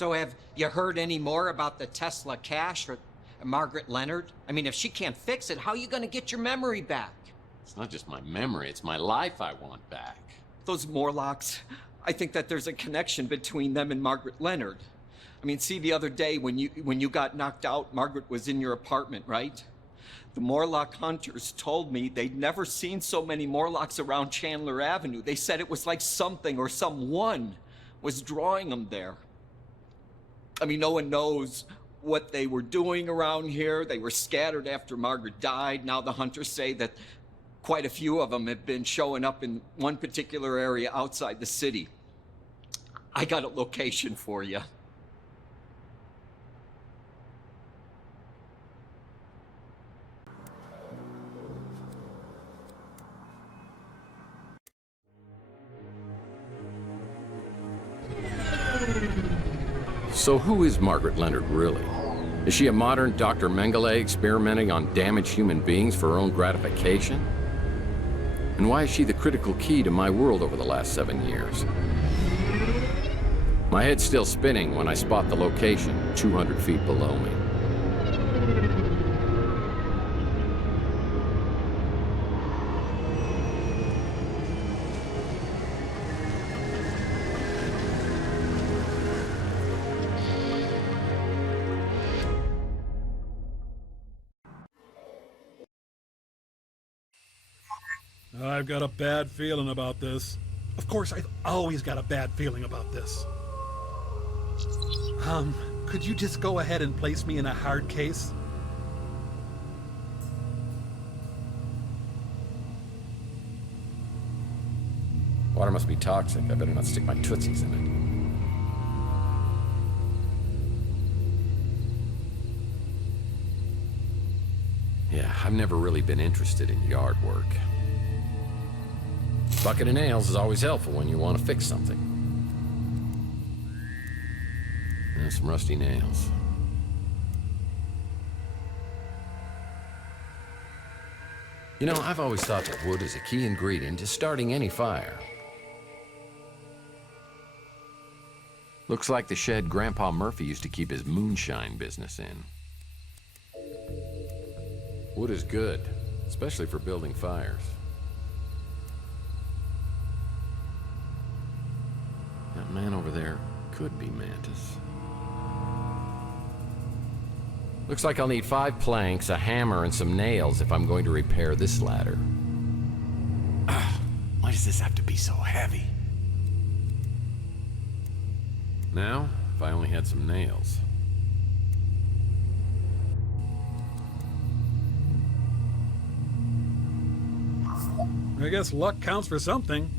So have you heard any more about the Tesla Cash or Margaret Leonard? I mean, if she can't fix it, how are you gonna get your memory back? It's not just my memory, it's my life I want back. Those Morlocks, I think that there's a connection between them and Margaret Leonard. I mean, see, the other day when you got knocked out, Margaret was in your apartment, right? The Morlock hunters told me they'd never seen so many Morlocks around Chandler Avenue. They said it was like something or someone was drawing them there. I mean, no one knows what they were doing around here. They were scattered after Margaret died. Now the hunters say that quite a few of them have been showing up in one particular area outside the city. I got a location for you. So who is Margaret Leonard, really? Is she a modern Dr. Mengele experimenting on damaged human beings for her own gratification? And why is she the critical key to my world over the last 7 years? My head's still spinning when I spot the location 200 feet below me. I've got a bad feeling about this. Of course, I've always got a bad feeling about this. Could you just go ahead and place me in a hard case? Water must be toxic. I better not stick my tootsies in it. Yeah, I've never really been interested in yard work. Bucket of nails is always helpful when you want to fix something. And some rusty nails. You know, I've always thought that wood is a key ingredient to starting any fire. Looks like the shed Grandpa Murphy used to keep his moonshine business in. Wood is good, especially for building fires. That man over there could be Mantis. Looks like I'll need 5 planks, a hammer, and some nails if I'm going to repair this ladder. Why does this have to be so heavy? Now, if I only had some nails. I guess luck counts for something.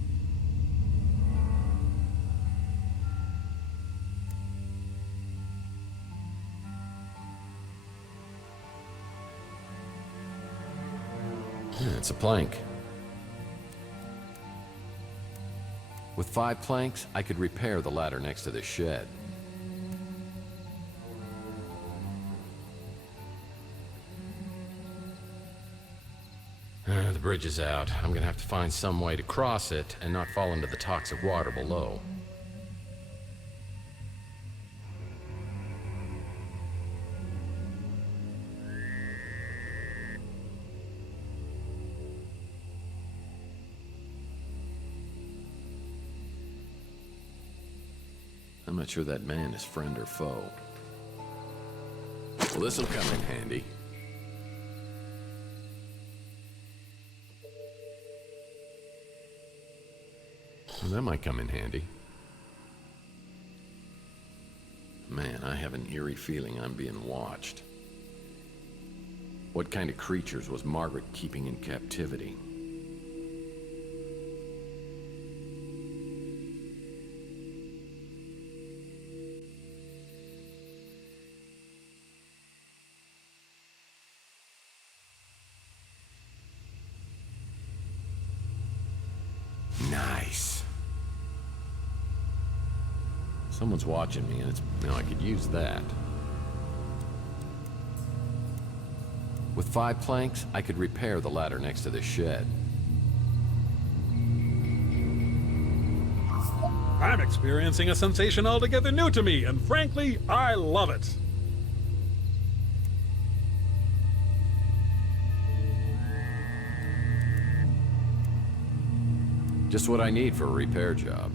It's a plank. With 5 planks, I could repair the ladder next to this shed. The bridge is out. I'm gonna have to find some way to cross it and not fall into the toxic water below. I'm not sure that man is friend or foe. Well, this'll come in handy. Well, that might come in handy. Man, I have an eerie feeling I'm being watched. What kind of creatures was Margaret keeping in captivity? Nice. Someone's watching me, and it's... Now, I could use that. With 5 planks, I could repair the ladder next to this shed. I'm experiencing a sensation altogether new to me, and frankly, I love it. Just what I need for a repair job.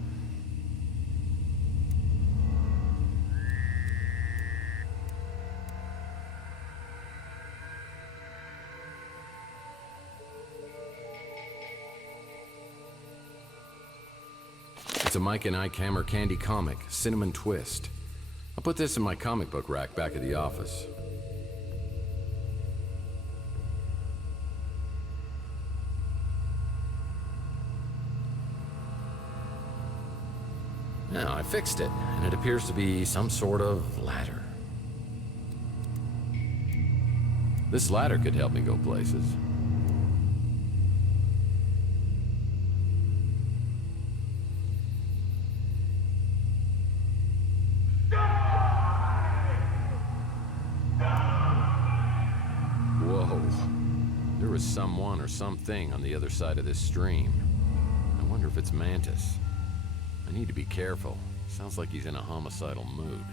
It's a Mike and Ike Hammer candy comic, Cinnamon Twist. I'll put this in my comic book rack back at the office. Now, I fixed it, and it appears to be some sort of ladder. This ladder could help me go places. Whoa. There was someone or something on the other side of this stream. I wonder if it's Mantis. I need to be careful. Sounds like he's in a homicidal mood.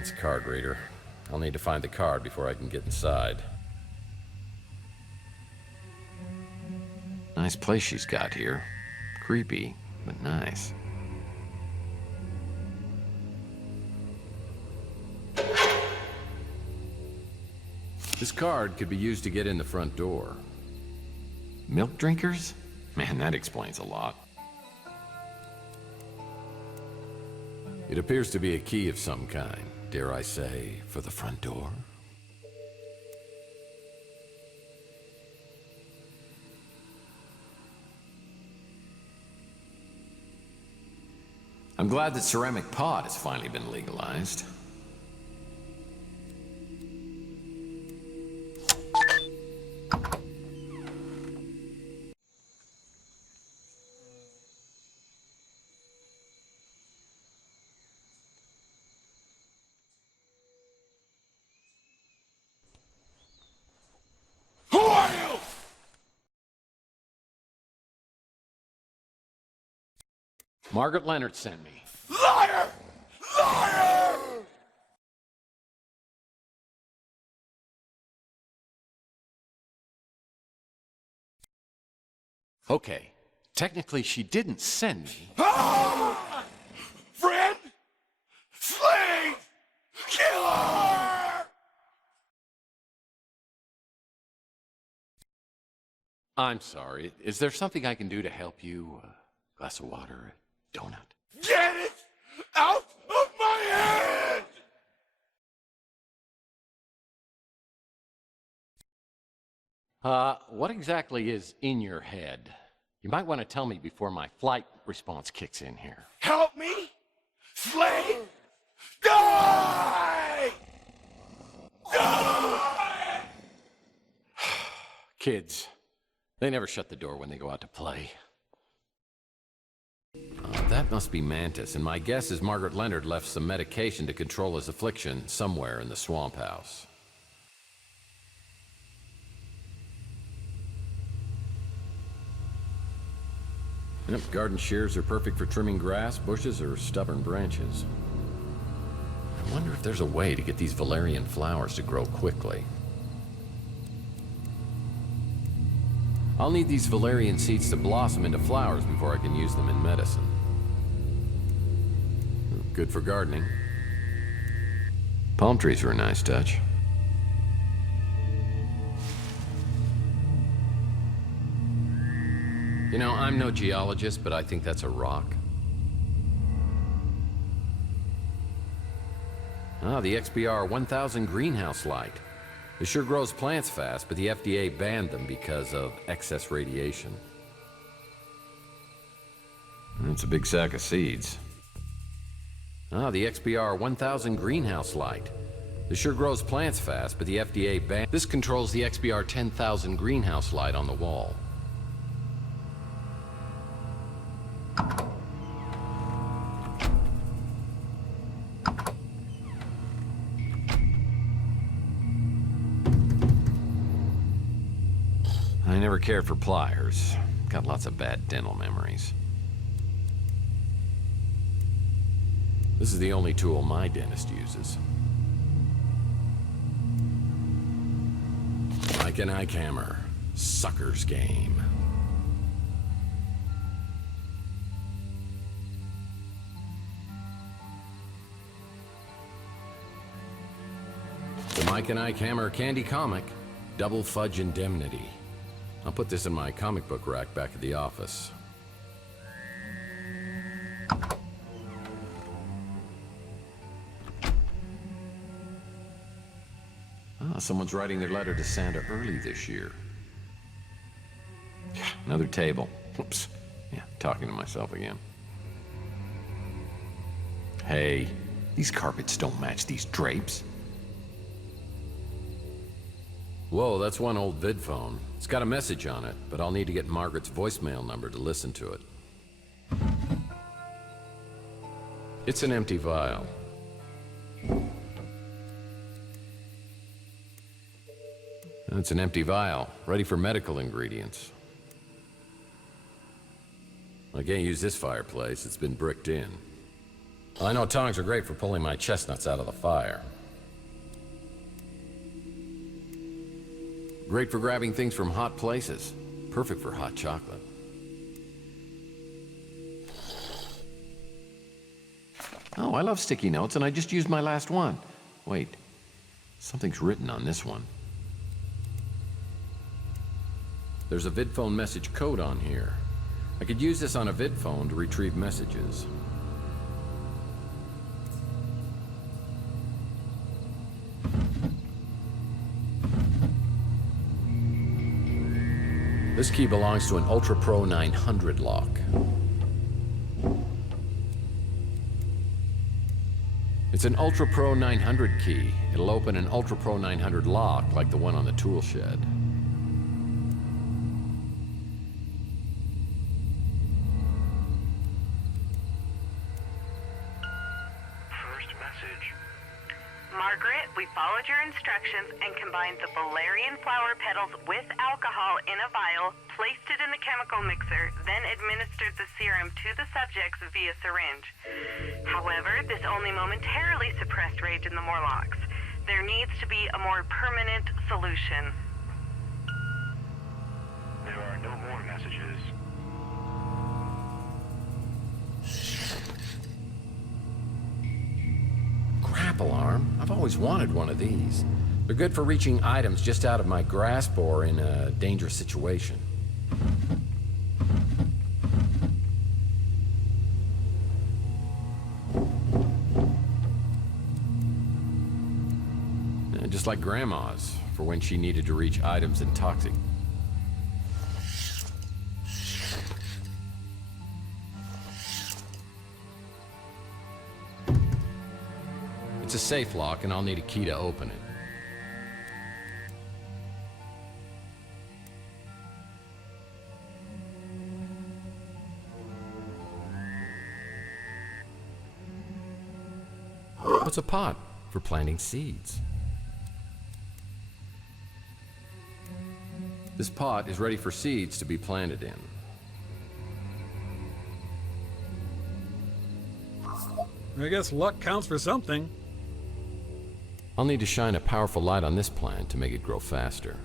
It's a card reader. I'll need to find the card before I can get inside. Nice place she's got here. Creepy, but nice. This card could be used to get in the front door. Milk drinkers? Man, that explains a lot. It appears to be a key of some kind, dare I say, for the front door. I'm glad that ceramic pot has finally been legalized. Who are you? Margaret Leonard sent me. Liar! Liar! Okay, technically she didn't send me. Ah! Friend? Slave! Killer! I'm sorry. Is there something I can do to help you? A glass of water? A donut? Get it out of my head! What exactly is in your head? You might want to tell me before my flight response kicks in here. Help me! Slave! Die! Die! Kids, they never shut the door when they go out to play. That must be Mantis, and my guess is Margaret Leonard left some medication to control his affliction somewhere in the swamp house. Yep, garden shears are perfect for trimming grass, bushes, or stubborn branches. I wonder if there's a way to get these valerian flowers to grow quickly. I'll need these valerian seeds to blossom into flowers before I can use them in medicine. Good for gardening. Palm trees are a nice touch. You know, I'm no geologist, but I think that's a rock. Ah, the XBR 1000 greenhouse light. It sure grows plants fast, but the FDA banned them because of excess radiation. That's a big sack of seeds. Ah, the XBR 1000 greenhouse light. This sure grows plants fast, but the FDA banned... This controls the XBR 10,000 greenhouse light on the wall. never cared for pliers. Got lots of bad dental memories. This is the only tool my dentist uses. Like an Ike hammer. Sucker's game. The Mike and Ike Hammer Candy Comic, Double Fudge Indemnity. I'll put this in my comic book rack back at the office. Ah, someone's writing their letter to Santa early this year. Another table. Oops. Yeah, talking to myself again. Hey, these carpets don't match these drapes. Whoa, that's one old vid phone. It's got a message on it, but I'll need to get Margaret's voicemail number to listen to it. It's an empty vial. It's an empty vial, ready for medical ingredients. I can't use this fireplace, it's been bricked in. I know tongs are great for pulling my chestnuts out of the fire. Great for grabbing things from hot places. Perfect for hot chocolate. Oh, I love sticky notes, and I just used my last one. Wait, something's written on this one. There's a VidPhone message code on here. I could use this on a VidPhone to retrieve messages. This key belongs to an Ultra Pro 900 lock. It's an Ultra Pro 900 key. It'll open an Ultra Pro 900 lock like the one on the tool shed. Margaret, we followed your instructions and combined the valerian flower petals with alcohol in a vial, placed it in the chemical mixer, then administered the serum to the subjects via syringe. However, this only momentarily suppressed rage in the Morlocks. There needs to be a more permanent solution. There are no more messages. Crap alarm. I've always wanted one of these. They're good for reaching items just out of my grasp or in a dangerous situation. Just like Grandma's, for when she needed to reach items in toxic. It's a safe lock, and I'll need a key to open it. What's a pot? For planting seeds. This pot is ready for seeds to be planted in. I guess luck counts for something. I'll need to shine a powerful light on this plant to make it grow faster.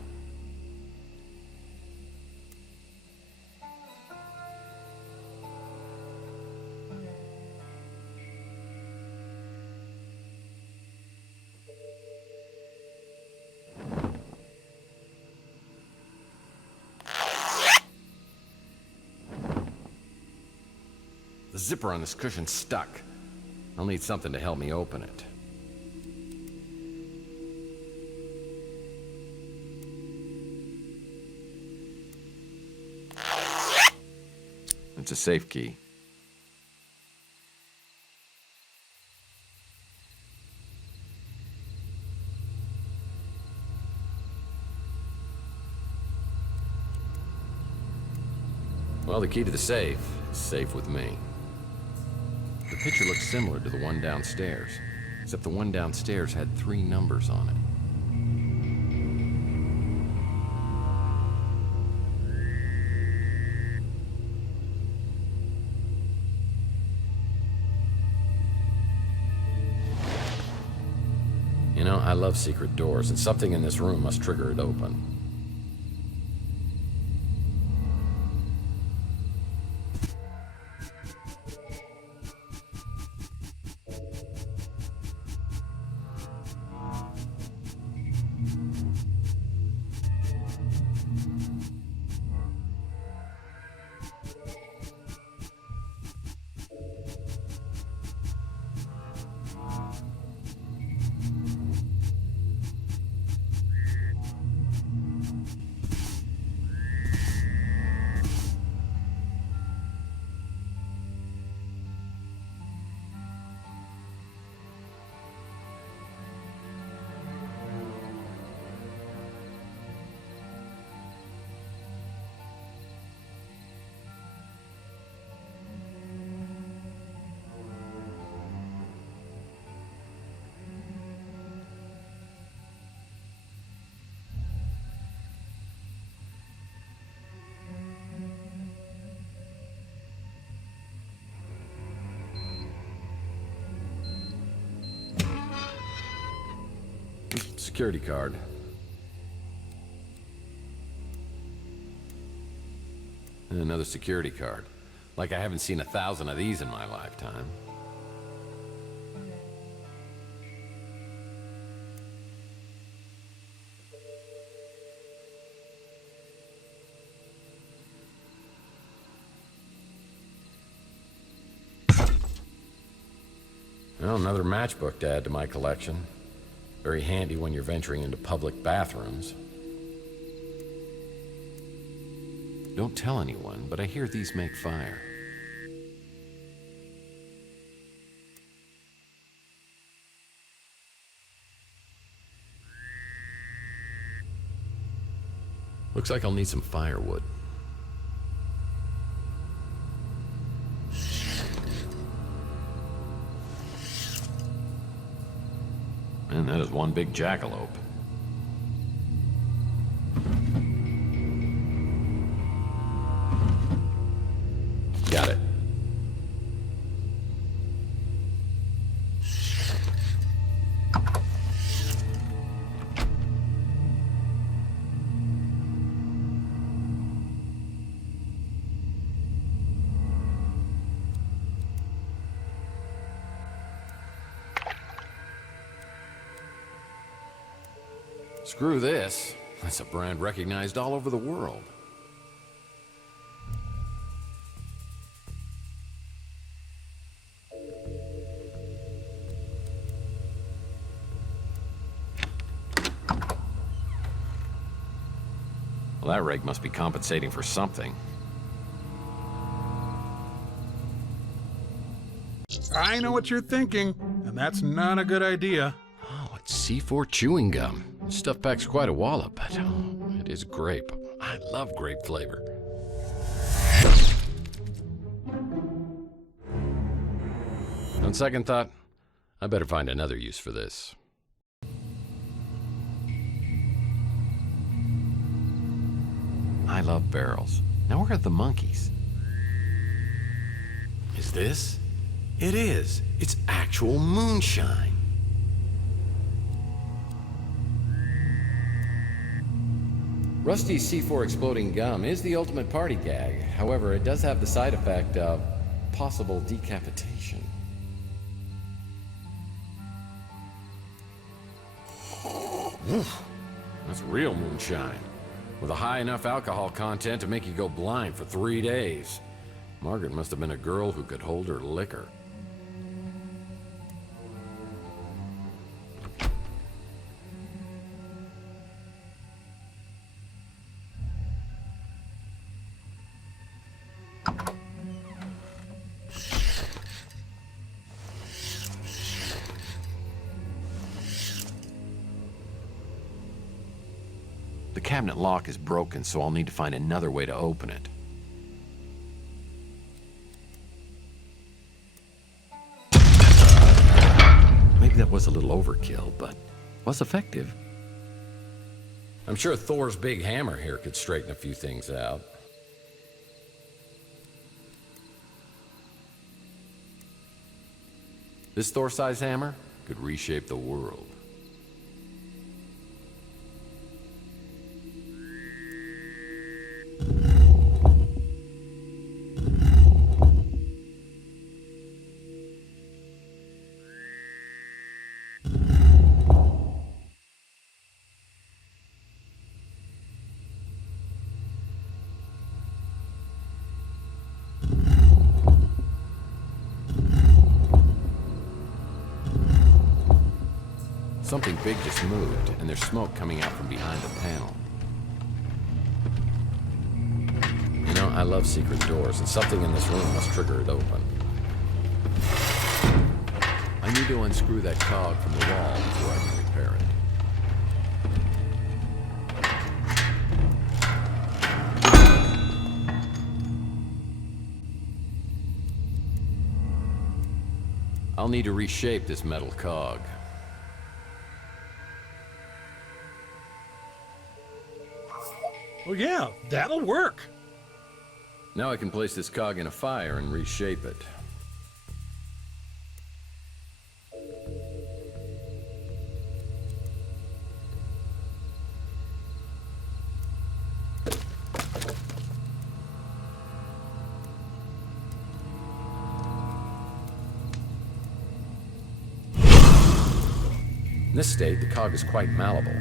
The zipper on this cushion's stuck. I'll need something to help me open it. It's a safe key. Well, the key to the safe is safe with me. The picture looks similar to the one downstairs, except the one downstairs had 3 numbers on You know, I love secret doors, and something in this room must trigger it open. Security card. And another security card. Like I haven't seen 1,000 of these in my lifetime. Well, another matchbook to add to my collection. Very handy when you're venturing into public bathrooms. Don't tell anyone, but I hear these make fire. Looks like I'll need some firewood. And that is one big jackalope. Got it. Screw this. That's a brand recognized all over the world. Well, that rig must be compensating for something. I know what you're thinking, and that's not a good idea. Oh, it's C4 chewing gum. Stuff packs quite a wallop, but oh, it is grape. I love grape flavor. On second thought, I better find another use for this. I love barrels. Now where are the monkeys? Is this? It is. It's actual moonshine. Rusty's C4 exploding gum is the ultimate party gag. However, it does have the side effect of possible decapitation. Oof, that's real moonshine. With a high enough alcohol content to make you go blind for 3 days. Margaret must have been a girl who could hold her liquor. The cabinet lock is broken, so I'll need to find another way to open it. Maybe that was a little overkill, but was effective. I'm sure Thor's big hammer here could straighten a few things out. This Thor-sized hammer could reshape the world. Something big just moved, and there's smoke coming out from behind the panel. You know, I love secret doors, and something in this room must trigger it open. I need to unscrew that cog from the wall before I can repair it. I'll need to reshape this metal cog. Oh yeah, that'll work. Now I can place this cog in a fire and reshape it. In this state, the cog is quite malleable.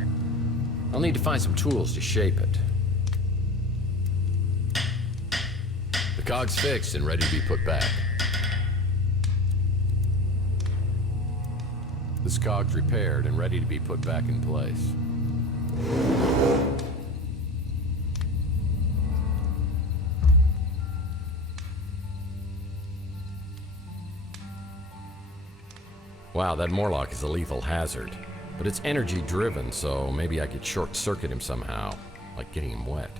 I'll need to find some tools to shape it. The cog's fixed and ready to be put back. This cog's repaired and ready to be put back in place. Wow, that Morlock is a lethal hazard. But it's energy driven, so maybe I could short circuit him somehow, like getting him wet.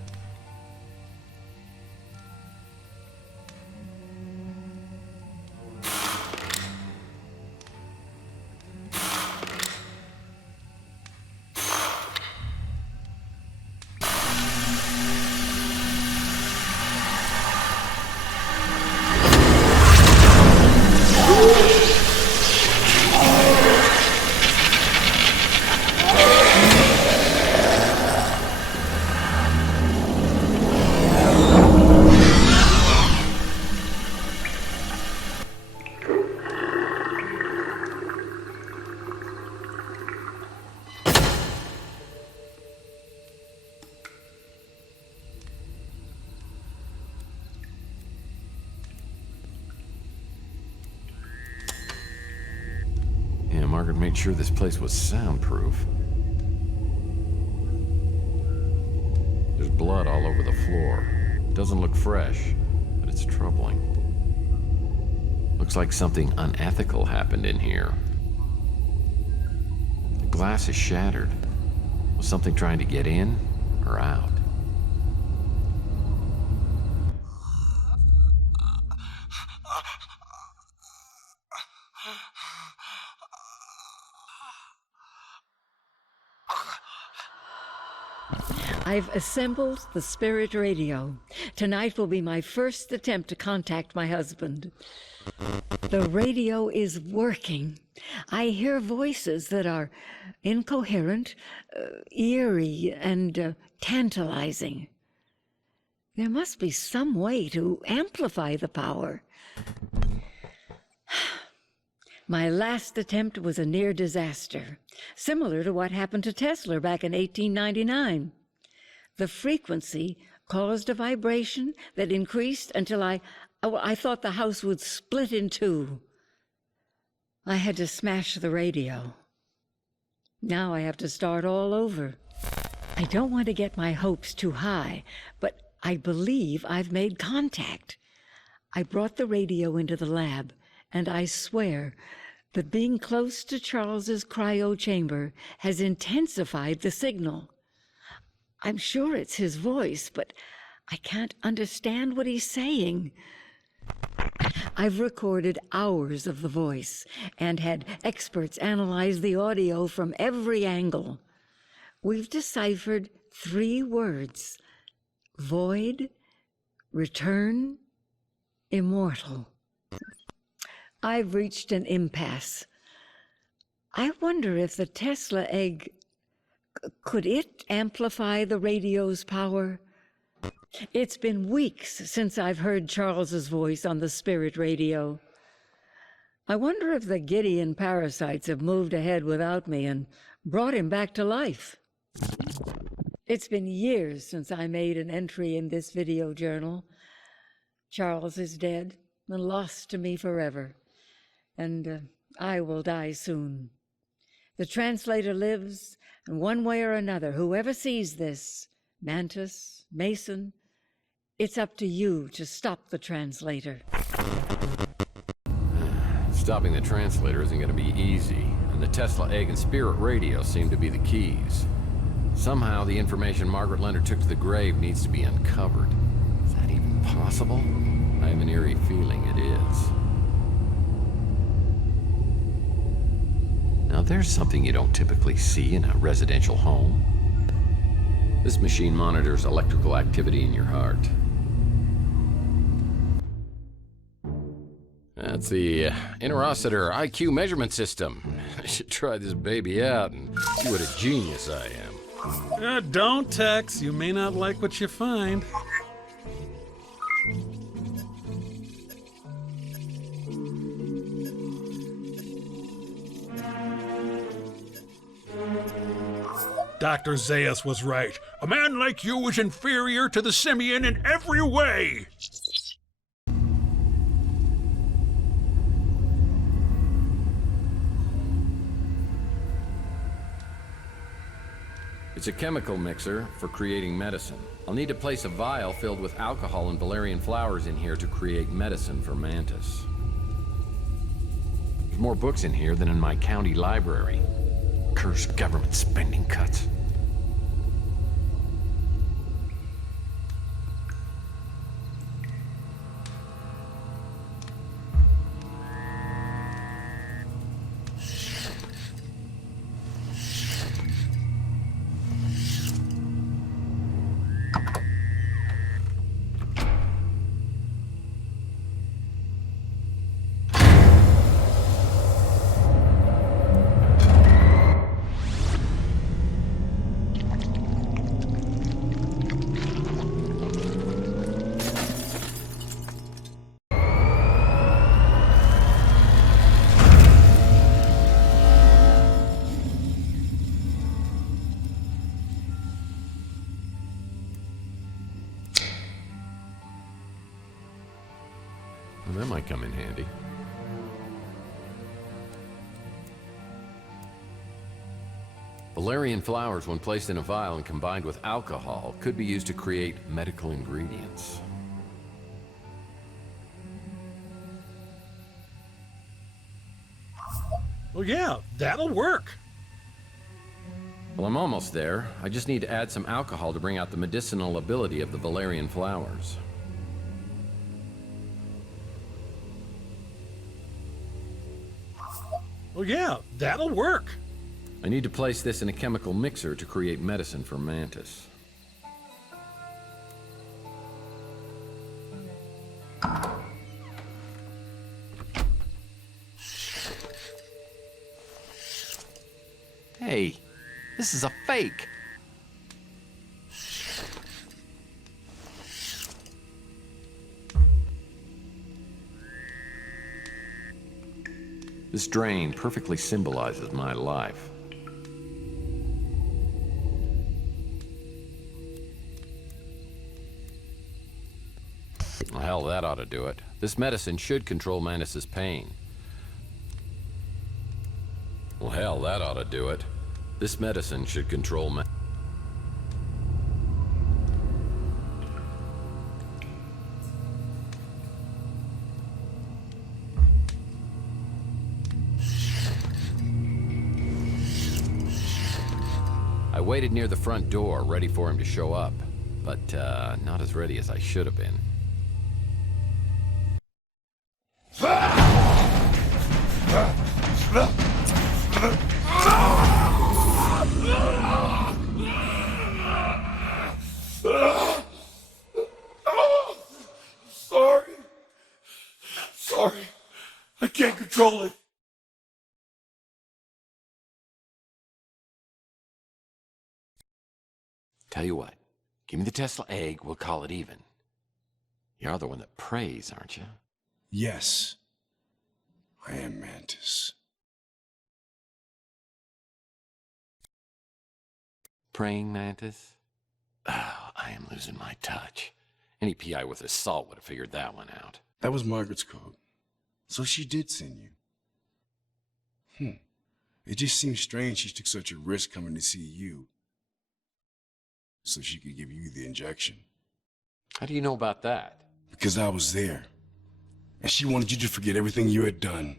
Margaret made sure this place was soundproof. There's blood all over the floor. It doesn't look fresh, but it's troubling. Looks like something unethical happened in here. The glass is shattered. Was something trying to get in or out? I've assembled the spirit radio. Tonight will be my first attempt to contact my husband. The radio is working. I hear voices that are incoherent, eerie, and tantalizing. There must be some way to amplify the power. My last attempt was a near disaster, similar to what happened to Tesla back in 1899. The frequency caused a vibration that increased until I thought the house would split in two. I had to smash the radio. Now I have to start all over. I don't want to get my hopes too high, but I believe I've made contact. I brought the radio into the lab, and I swear that being close to Charles's cryo chamber has intensified the signal. I'm sure it's his voice, but I can't understand what he's saying. I've recorded hours of the voice and had experts analyze the audio from every angle. We've deciphered 3 words: void, return, immortal. I've reached an impasse. I wonder if the Tesla egg, could it amplify the radio's power? It's been weeks since I've heard Charles's voice on the spirit radio. I wonder if the Gideon parasites have moved ahead without me and brought him back to life. It's been years since I made an entry in this video journal. Charles is dead and lost to me forever, and I will die soon. The translator lives, and one way or another, whoever sees this, Mantis, Mason, it's up to you to stop the translator. Stopping the translator isn't going to be easy, and the Tesla egg and Spirit radio seem to be the keys. Somehow, the information Margaret Leonard took to the grave needs to be uncovered. Is that even possible? I have an eerie feeling it is. Now, there's something you don't typically see in a residential home. This machine monitors electrical activity in your heart. That's the Interocitor IQ measurement system. I should try this baby out and see what a genius I am. Don't text. You may not like what you find. Dr. Zaius was right. A man like you is inferior to the simian in every way. It's a chemical mixer for creating medicine. I'll need to place a vial filled with alcohol and valerian flowers in here to create medicine for Mantis. There's more books in here than in my county library. Cursed government spending cuts. Well, that might come in handy. Valerian flowers, when placed in a vial and combined with alcohol, could be used to create medical ingredients. Well, yeah, that'll work. Well, I'm almost there. I just need to add some alcohol to bring out the medicinal ability of the valerian flowers. Well, yeah, that'll work. I need to place this in a chemical mixer to create medicine for Mantis. Hey, this is a fake. This drain perfectly symbolizes my life. Well, hell, that ought to do it. This medicine should control Mantis's pain. Well, hell, that ought to do it. This medicine should control I waited near the front door, ready for him to show up, but not as ready as I should have been. Sorry. I can't control it. Tell you what, give me the Tesla egg, we'll call it even. You're the one that prays, aren't you? Yes. I am Mantis. Praying Mantis? Oh, I am losing my touch. Any PI with a salt would have figured that one out. That was Margaret's code. So she did send you. It just seems strange she took such a risk coming to see you so she could give you the injection. How do you know about that? Because I was there, and she wanted you to forget everything you had done.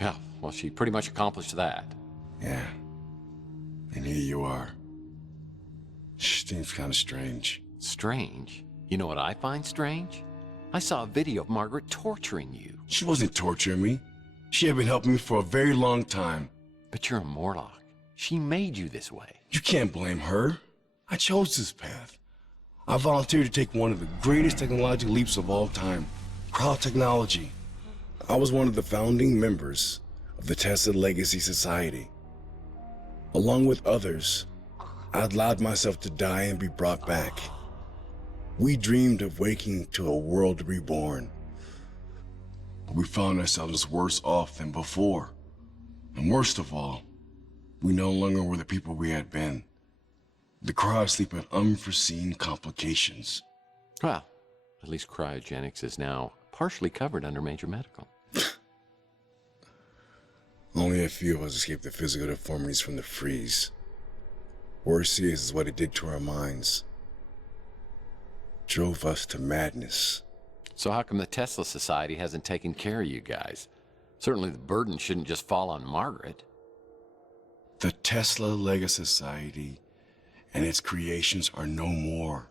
Yeah, well, she pretty much accomplished that. Yeah, and here you are. Seems kind of strange. Strange? You know what I find strange? I saw a video of Margaret torturing you. She wasn't torturing me. She had been helping me for a very long time. But you're a Morlock. She made you this way. You can't blame her. I chose this path. I volunteered to take one of the greatest technological leaps of all time, cryotechnology. I was one of the founding members of the Tesla Legacy Society. Along with others, I allowed myself to die and be brought back. We dreamed of waking to a world reborn. But we found ourselves worse off than before. And worst of all, we no longer were the people we had been. The cryosleep had unforeseen complications. Well, at least cryogenics is now partially covered under major medical. Only a few of us escaped the physical deformities from the freeze. Worse is what it did to our minds. Drove us to madness. So how come the Tesla Society hasn't taken care of you guys? Certainly the burden shouldn't just fall on Margaret. The Tesla Legacy Society and its creations are no more.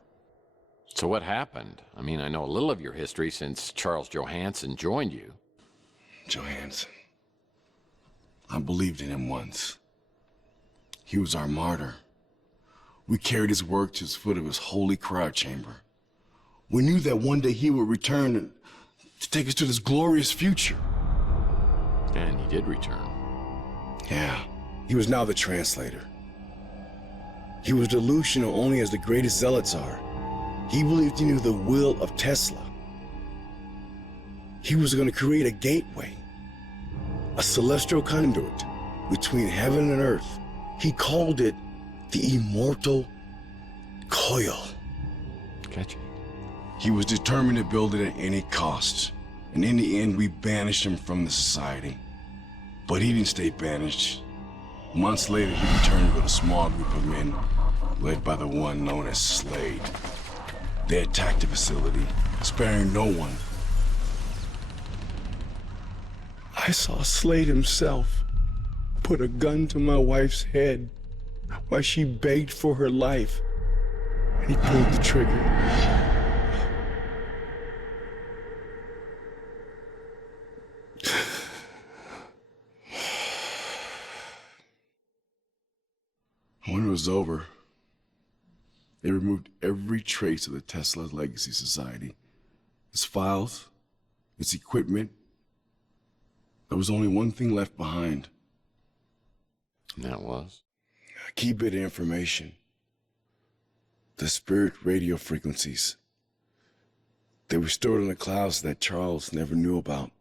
So what happened? I mean, I know a little of your history since Charles Johansson joined you. Johansson. I believed in him once. He was our martyr. We carried his work to the foot of his holy cryo chamber. We knew that one day he would return to take us to this glorious future. And he did return. Yeah, he was now the translator. He was delusional only as the greatest zealots are. He believed he knew the will of Tesla. He was going to create a gateway, a celestial conduit between heaven and earth. He called it the immortal coil. Gotcha. He was determined to build it at any cost. And in the end, we banished him from the society. But he didn't stay banished. Months later, he returned with a small group of men, led by the one known as Slade. They attacked the facility, sparing no one. I saw Slade himself put a gun to my wife's head while she begged for her life, and he pulled the trigger. When it was over, they removed every trace of the Tesla Legacy Society. Its files, its equipment. There was only one thing left behind. And that was? A key bit of information. The spirit radio frequencies. They were stored in the clouds that Charles never knew about.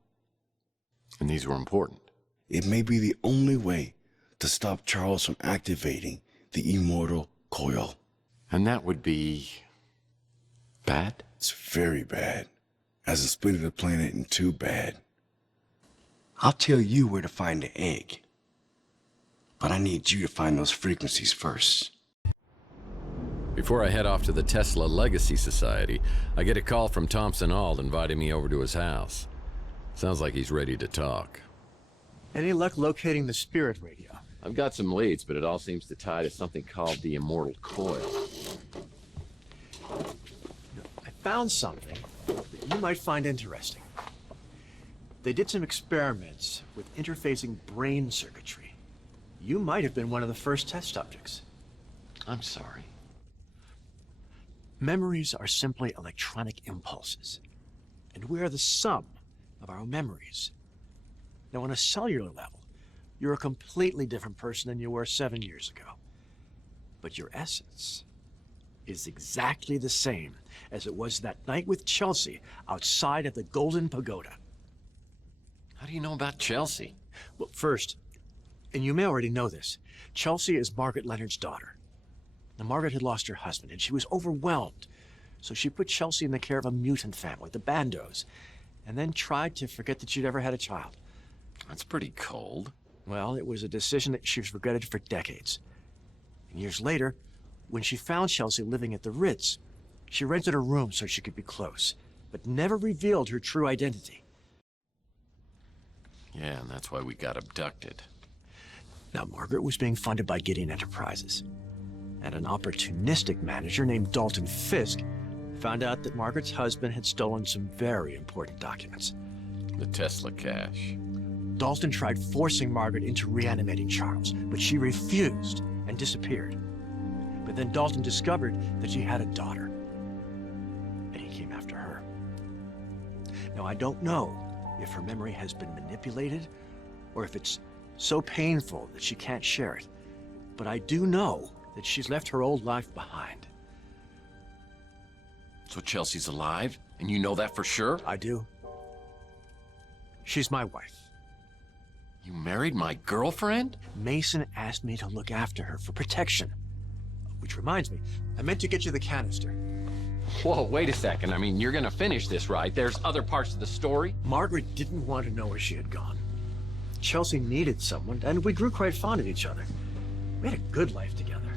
And these were important. It may be the only way to stop Charles from activating the immortal coil. And that would be bad? It's very bad. As in splitting the planet in two bad. I'll tell you where to find the egg. But I need you to find those frequencies first. Before I head off to the Tesla Legacy Society, I get a call from Thompson Auld inviting me over to his house. Sounds like he's ready to talk. Any luck locating the spirit radio? I've got some leads, but it all seems to tie to something called the Immortal Coil. I found something that you might find interesting. They did some experiments with interfacing brain circuitry. You might have been one of the first test subjects. I'm sorry. Memories are simply electronic impulses, and we are the sum of our memories. Now, on a cellular level, you're a completely different person than you were 7 years ago. But your essence is exactly the same as it was that night with Chelsea outside of the Golden Pagoda. How do you know about Chelsea? Well, first, and you may already know this, Chelsea is Margaret Leonard's daughter. Now, Margaret had lost her husband, and she was overwhelmed. So she put Chelsea in the care of a mutant family, the Bandos, and then tried to forget that she'd ever had a child. That's pretty cold. Well, it was a decision that she's regretted for decades. And years later, when she found Chelsea living at the Ritz, she rented a room so she could be close, but never revealed her true identity. Yeah, and that's why we got abducted. Now, Margaret was being funded by Gideon Enterprises, and an opportunistic manager named Dalton Fisk found out that Margaret's husband had stolen some very important documents. The Tesla cash. Dalton tried forcing Margaret into reanimating Charles, but she refused and disappeared. But then Dalton discovered that she had a daughter, and he came after her. Now, I don't know if her memory has been manipulated or if it's so painful that she can't share it, but I do know that she's left her old life behind. So Chelsea's alive? And you know that for sure? I do. She's my wife. You married my girlfriend? Mason asked me to look after her for protection. Which reminds me, I meant to get you the canister. Whoa, wait a second. I mean, you're gonna finish this, right? There's other parts of the story? Margaret didn't want to know where she had gone. Chelsea needed someone, and we grew quite fond of each other. We had a good life together.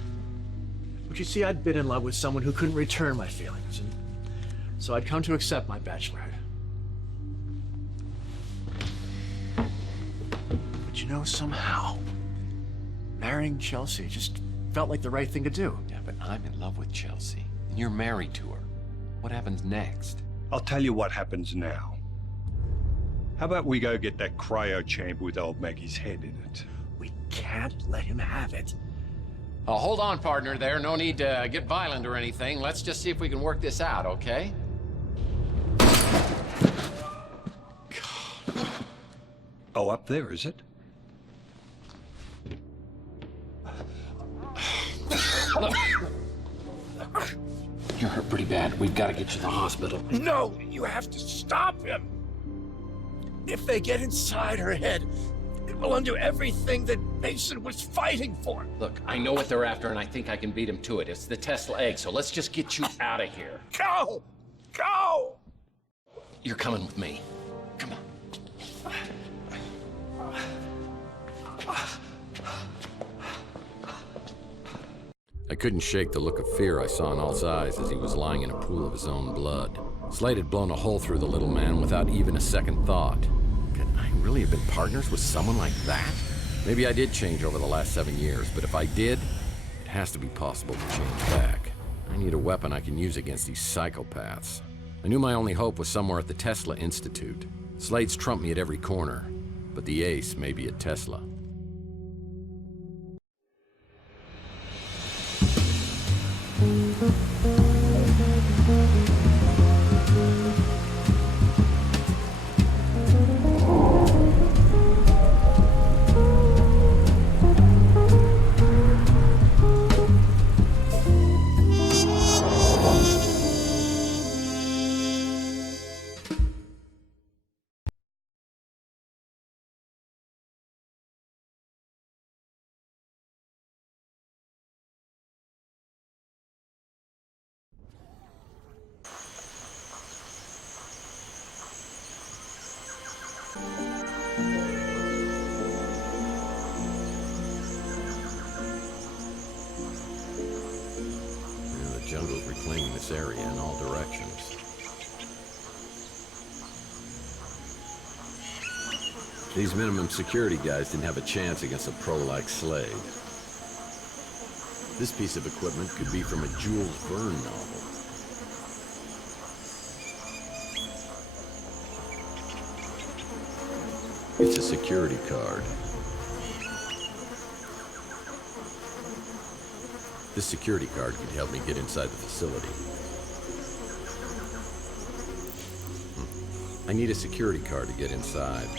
But you see, I'd been in love with someone who couldn't return my feelings, and so I'd come to accept my bachelorhood. But you know, somehow, marrying Chelsea just felt like the right thing to do. Yeah, but I'm in love with Chelsea, and you're married to her. What happens next? I'll tell you what happens now. How about we go get that cryo chamber with old Maggie's head in it? We can't let him have it. Oh, hold on, partner there. No need to get violent or anything. Let's just see if we can work this out, okay? Oh, up there, is it? You're hurt pretty bad. We've got to get you to the hospital. No, you have to stop him. If they get inside her head, it will undo everything that Mason was fighting for. Look, I know what they're after, and I think I can beat them to it. It's the Tesla egg, so let's just get you out of here. Go! Go! You're coming with me. Come on. I couldn't shake the look of fear I saw in All's eyes as he was lying in a pool of his own blood. Slade had blown a hole through the little man without even a second thought. Could I really have been partners with someone like that? Maybe I did change over the last 7 years, but if I did, it has to be possible to change back. I need a weapon I can use against these psychopaths. I knew my only hope was somewhere at the Tesla Institute. Slade's trumped me at every corner, but the ace may be at Tesla. The jungle's reclaiming this area in all directions. These minimum security guys didn't have a chance against a pro like Slade. This piece of equipment could be from a Jules Verne novel. It's a security card. This security card could help me get inside the facility. I need a security card to get inside.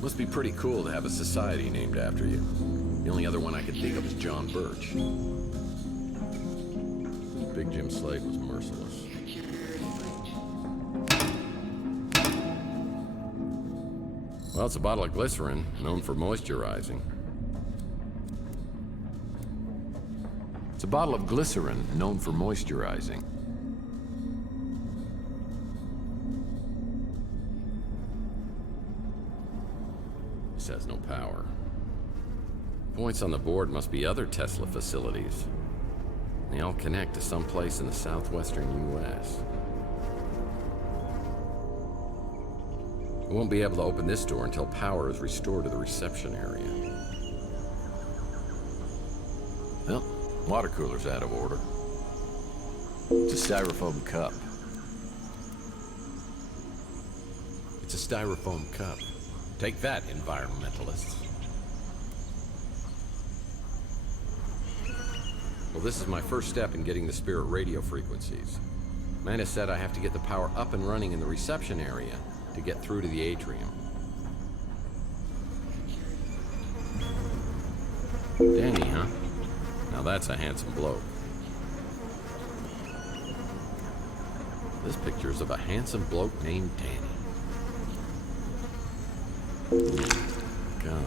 Must be pretty cool to have a society named after you. The only other one I could think of is John Birch. Big Jim Slade was merciless. Well, it's a bottle of glycerin, known for moisturizing. It's a bottle of glycerin known for moisturizing. This has no power. Points on the board must be other Tesla facilities. They all connect to some place in the southwestern U.S. I won't be able to open this door until power is restored to the reception area. Well, water cooler's out of order. It's a styrofoam cup. It's a styrofoam cup. Take that, environmentalists. Well, this is my first step in getting the Spirit radio frequencies. Amanda said I have to get the power up and running in the reception area to get through to the atrium. Danny, huh? Now that's a handsome bloke. This picture's of a handsome bloke named Danny. God.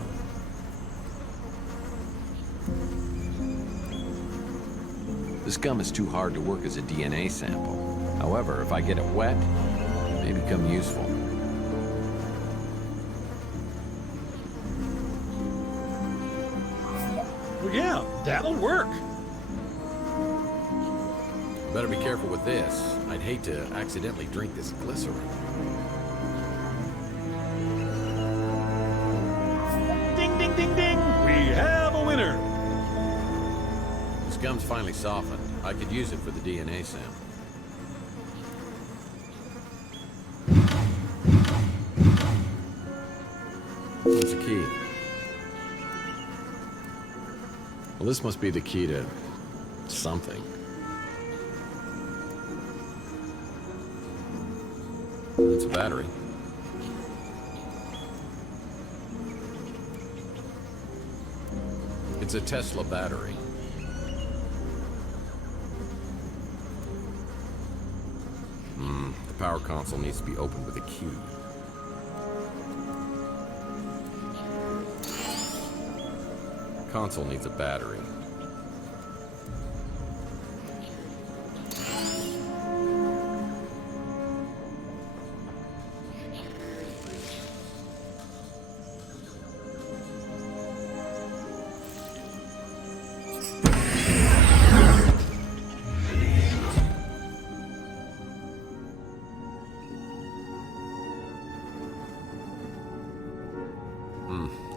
This gum is too hard to work as a DNA sample. However, if I get it wet, it may become useful. Well, yeah, that'll work. Better be careful with this. I'd hate to accidentally drink this glycerin. Ding, ding, ding, ding! We have a winner! This gum's finally softened. I could use it for the DNA sample. What's the key? Well, this must be the key to something. It's a battery. It's a Tesla battery. The power console needs to be opened with a key. Console needs a battery.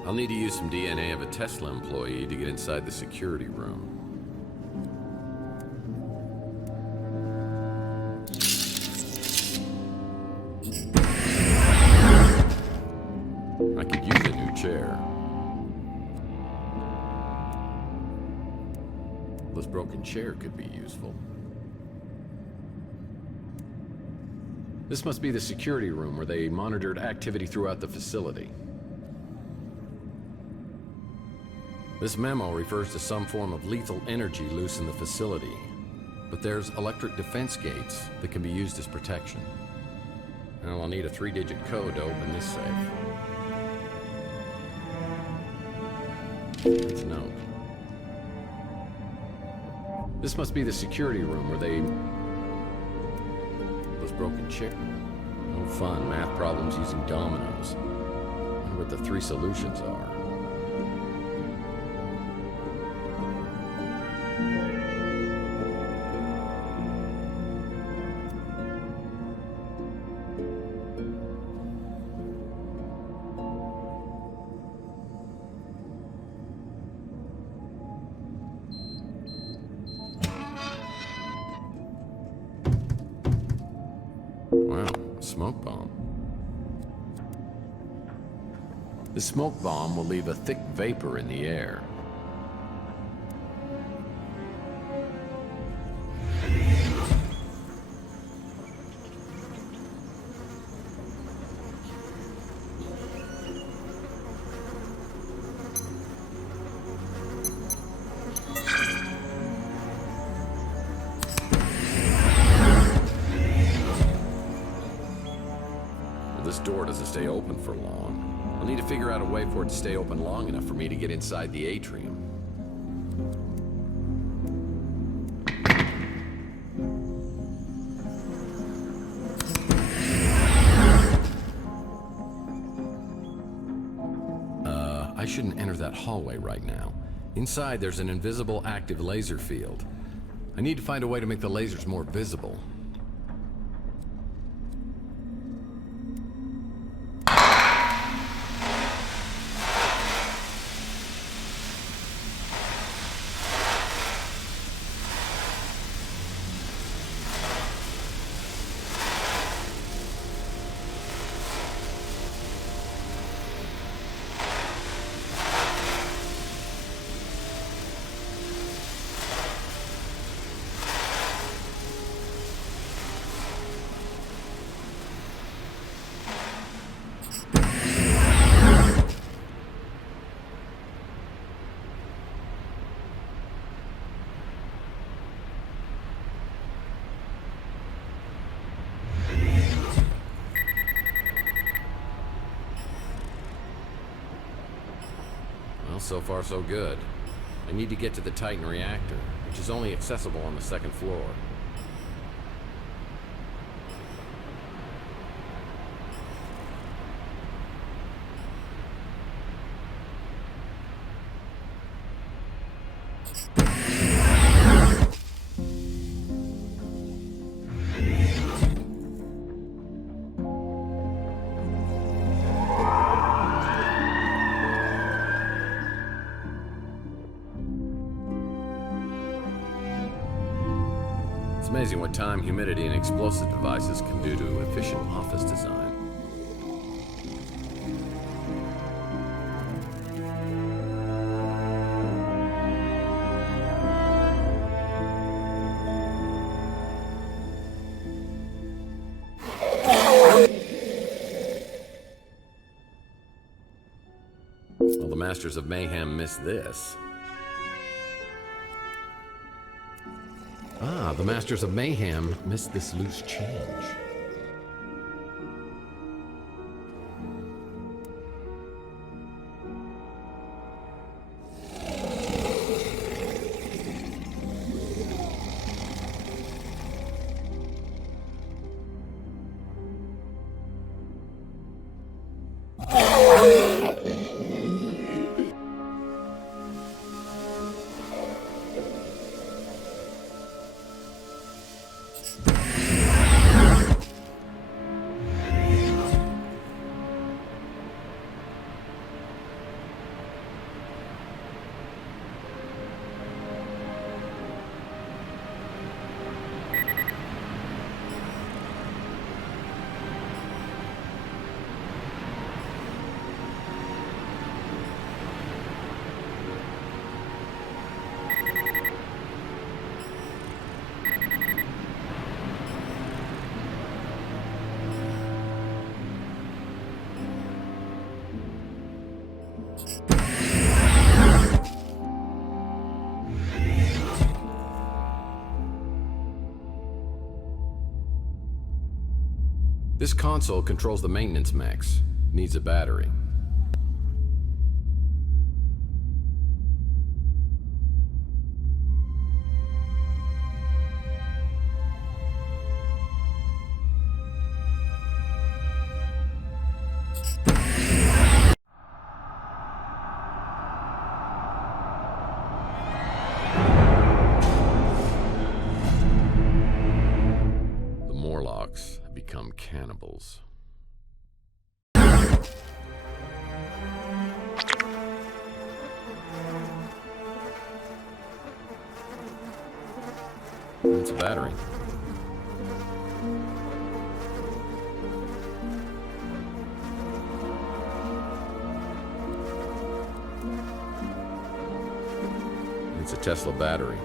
I'll need to use some DNA of a Tesla employee to get inside the security room. I could use a new chair. This broken chair could be useful. This must be the security room where they monitored activity throughout the facility. This memo refers to some form of lethal energy loose in the facility, but there's electric defense gates that can be used as protection. Well, I'll need a 3-digit code to open this safe. Let's note. This must be the security room where they... Those broken chair. No fun, math problems using dominoes. I wonder what the 3 solutions are. Wow, a smoke bomb. The smoke bomb will leave a thick vapor in the air. This door doesn't stay open for long. I'll need to figure out a way for it to stay open long enough for me to get inside the atrium. I shouldn't enter that hallway right now. Inside, there's an invisible active laser field. I need to find a way to make the lasers more visible. Well, so far so good. I need to get to the Titan reactor, which is only accessible on the second floor. It's amazing what time, humidity, and explosive devices can do to efficient office design. Well, the Masters of Mayhem missed this. Ah, the Masters of Mayhem missed this loose change. This console controls the maintenance mechs. Needs a battery. The Morlocks have become cannibals. It's a battery. It's a Tesla battery.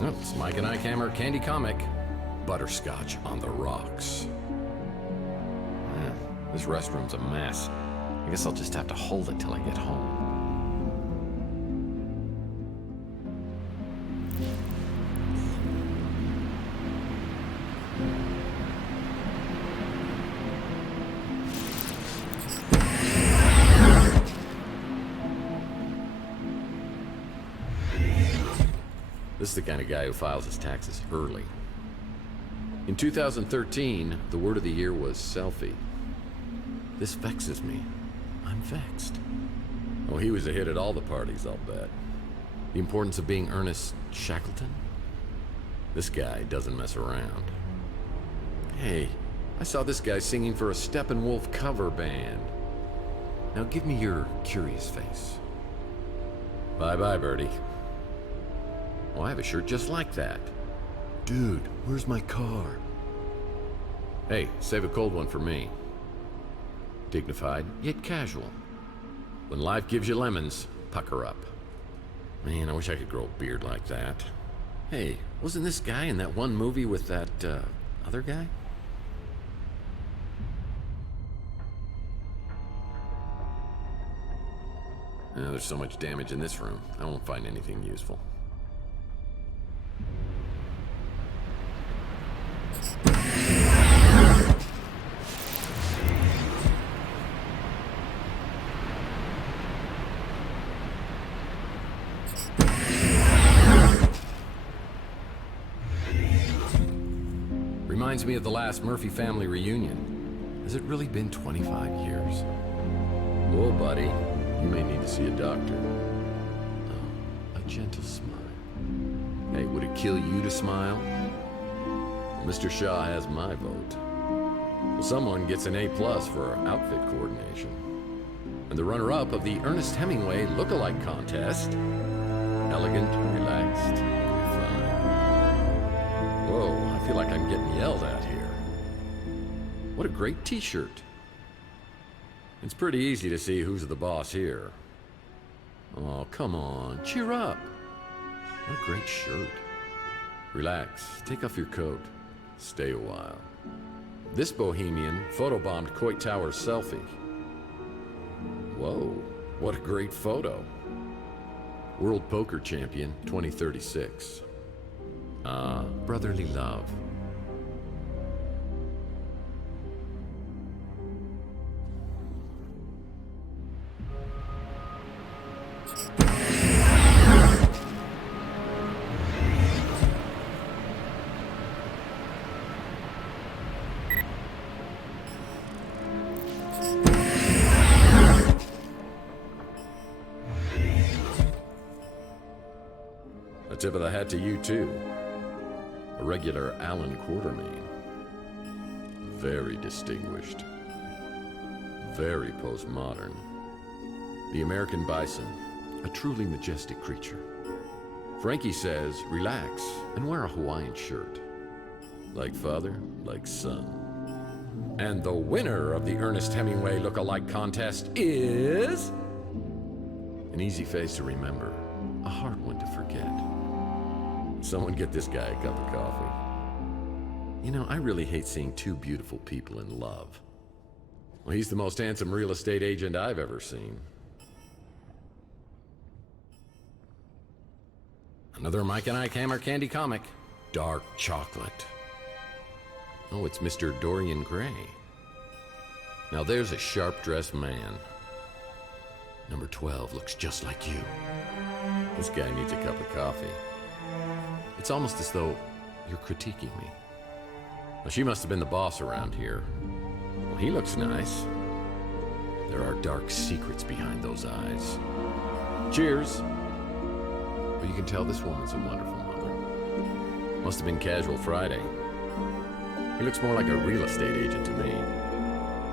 Oh, it's Mike and Ike Hammer Candy Comic. Butterscotch on the rocks. This restroom's a mess. I guess I'll just have to hold it till I get home. This is the kind of guy who files his taxes early. In 2013, the word of the year was selfie. This vexes me. I'm vexed. Oh, he was a hit at all the parties, I'll bet. The importance of being Ernest Shackleton? This guy doesn't mess around. Hey, I saw this guy singing for a Steppenwolf cover band. Now give me your curious face. Bye-bye, Birdie. Oh, I have a shirt just like that. Dude, where's my car? Hey, save a cold one for me. Dignified, yet casual. When life gives you lemons, pucker up. Man, I wish I could grow a beard like that. Hey, wasn't this guy in that one movie with that, other guy? There's so much damage in this room, I won't find anything useful. Reminds me of the last Murphy family reunion. Has it really been 25 years? Whoa, buddy. You may need to see a doctor. Oh, a gentle smile. Hey, would it kill you to smile? Well, Mr. Shaw has my vote. Well, someone gets an A+ for outfit coordination. And the runner-up of the Ernest Hemingway look-alike contest, elegant, relaxed, refined. Whoa, I feel like I'm getting yelled at here. What a great t-shirt. It's pretty easy to see who's the boss here. Oh, come on, cheer up. What a great shirt. Relax, take off your coat, stay a while. This bohemian photobombed Coit Tower's selfie. Whoa, what a great photo. World Poker Champion 2036. Brotherly love. A tip of the hat to you, too. A regular Alan Quartermain. Very distinguished. Very postmodern. The American bison, a truly majestic creature. Frankie says, relax and wear a Hawaiian shirt. Like father, like son. And the winner of the Ernest Hemingway look-alike contest is... an easy face to remember, a hard one to forget. Someone get this guy a cup of coffee. You know, I really hate seeing two beautiful people in love. Well, he's the most handsome real estate agent I've ever seen. Another Mike and Ike Hammer Candy Comic. Dark chocolate. Oh, it's Mr. Dorian Gray. Now there's a sharp-dressed man. Number 12 looks just like you. This guy needs a cup of coffee. It's almost as though you're critiquing me. Well, she must have been the boss around here. Well, he looks nice. There are dark secrets behind those eyes. Cheers. Well, you can tell this woman's a wonderful mother. Must have been Casual Friday. He looks more like a real estate agent to me.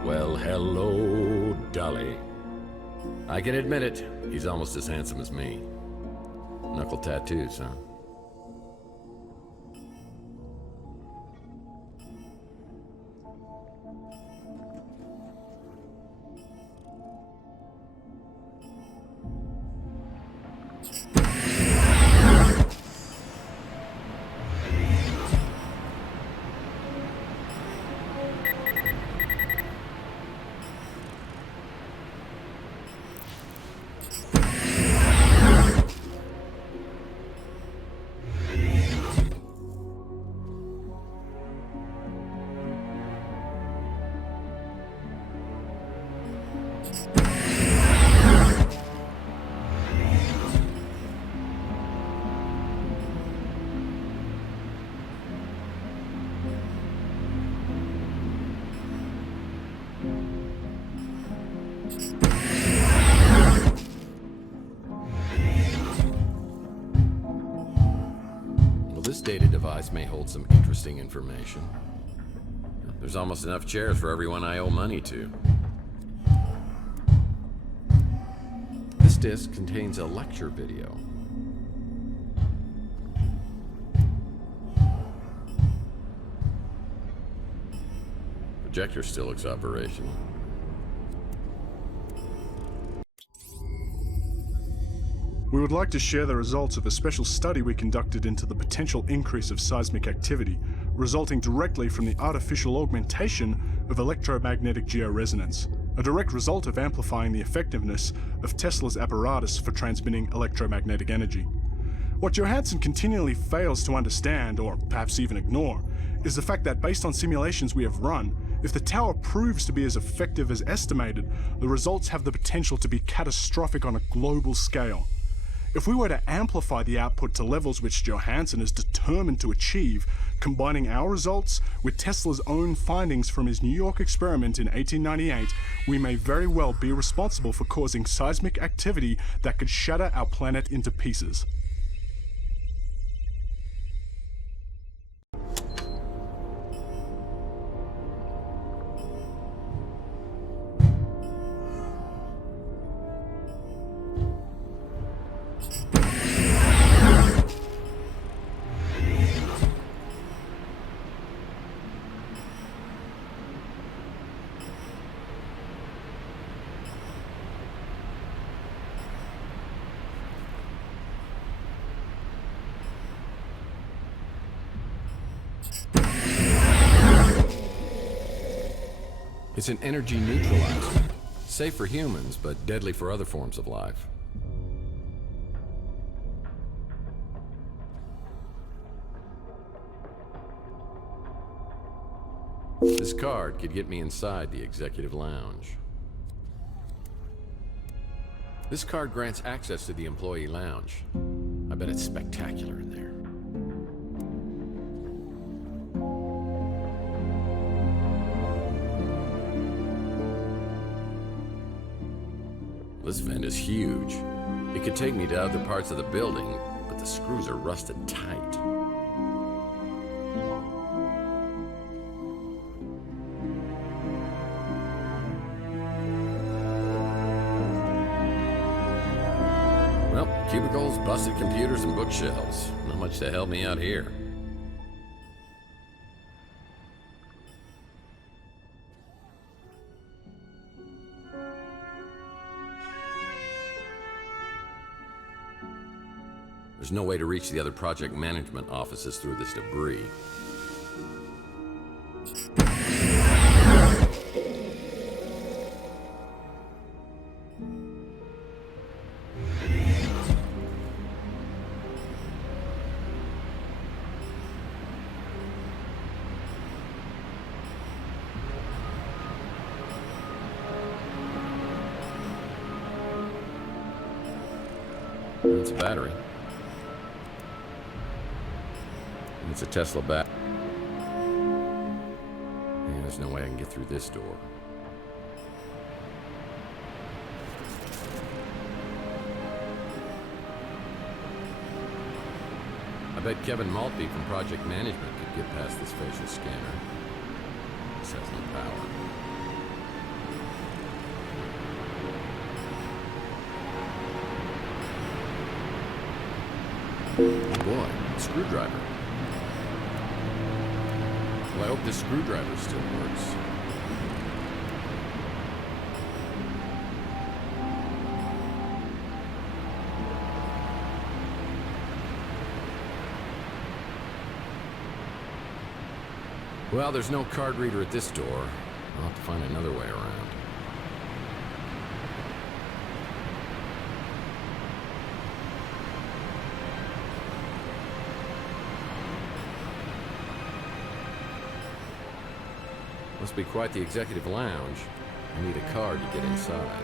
Well, hello, Dolly. I can admit it, he's almost as handsome as me. Knuckle tattoos, huh? this data device may hold some interesting information. There's almost enough chairs for everyone I owe money to. This disc contains a lecture video. Projector still looks operational. We would like to share the results of a special study we conducted into the potential increase of seismic activity, resulting directly from the artificial augmentation of electromagnetic georesonance, a direct result of amplifying the effectiveness of Tesla's apparatus for transmitting electromagnetic energy. What Johansson continually fails to understand, or perhaps even ignore, is the fact that based on simulations we have run, if the tower proves to be as effective as estimated, the results have the potential to be catastrophic on a global scale. If we were to amplify the output to levels which Johansson is determined to achieve, combining our results with Tesla's own findings from his New York experiment in 1898, we may very well be responsible for causing seismic activity that could shatter our planet into pieces. It's an energy neutralizer. Safe for humans, but deadly for other forms of life. This card could get me inside the executive lounge. This card grants access to the employee lounge. I bet it's spectacular in there. This vent is huge. It could take me to other parts of the building, but the screws are rusted tight. Well, cubicles, busted computers, and bookshelves. Not much to help me out here. There's no way to reach the other project management offices through this debris. It's a battery. It's a Tesla bat. And there's no way I can get through this door. I bet Kevin Maltby from Project Management could get past this facial scanner. This has no power. Oh boy, screwdriver. Well, I hope this screwdriver still works. Well, there's no card reader at this door. I'll have to find another way around. Must be quite the executive lounge. I need a card to get inside.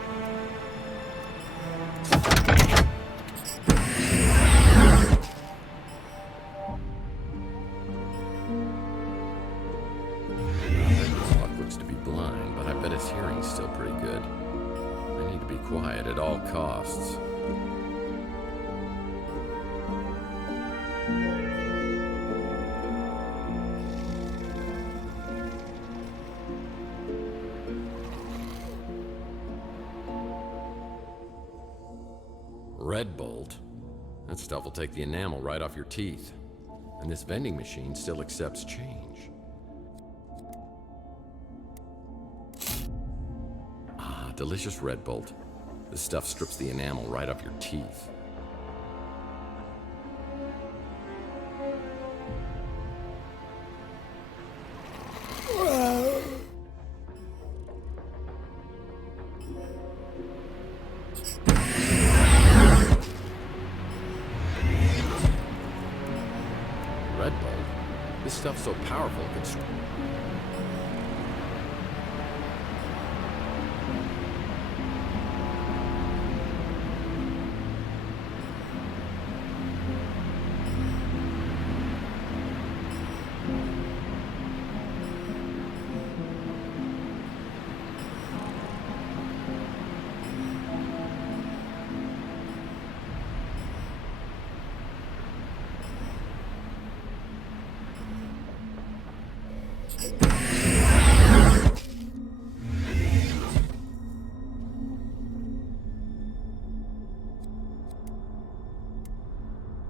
This lock looks to be blind, but I bet its hearing's still pretty good. I need to be quiet at all costs. Red Bolt? That stuff will take the enamel right off your teeth. And this vending machine still accepts change. Ah, delicious Red Bolt. This stuff strips the enamel right off your teeth. Red Bolt? This stuff's so powerful it can...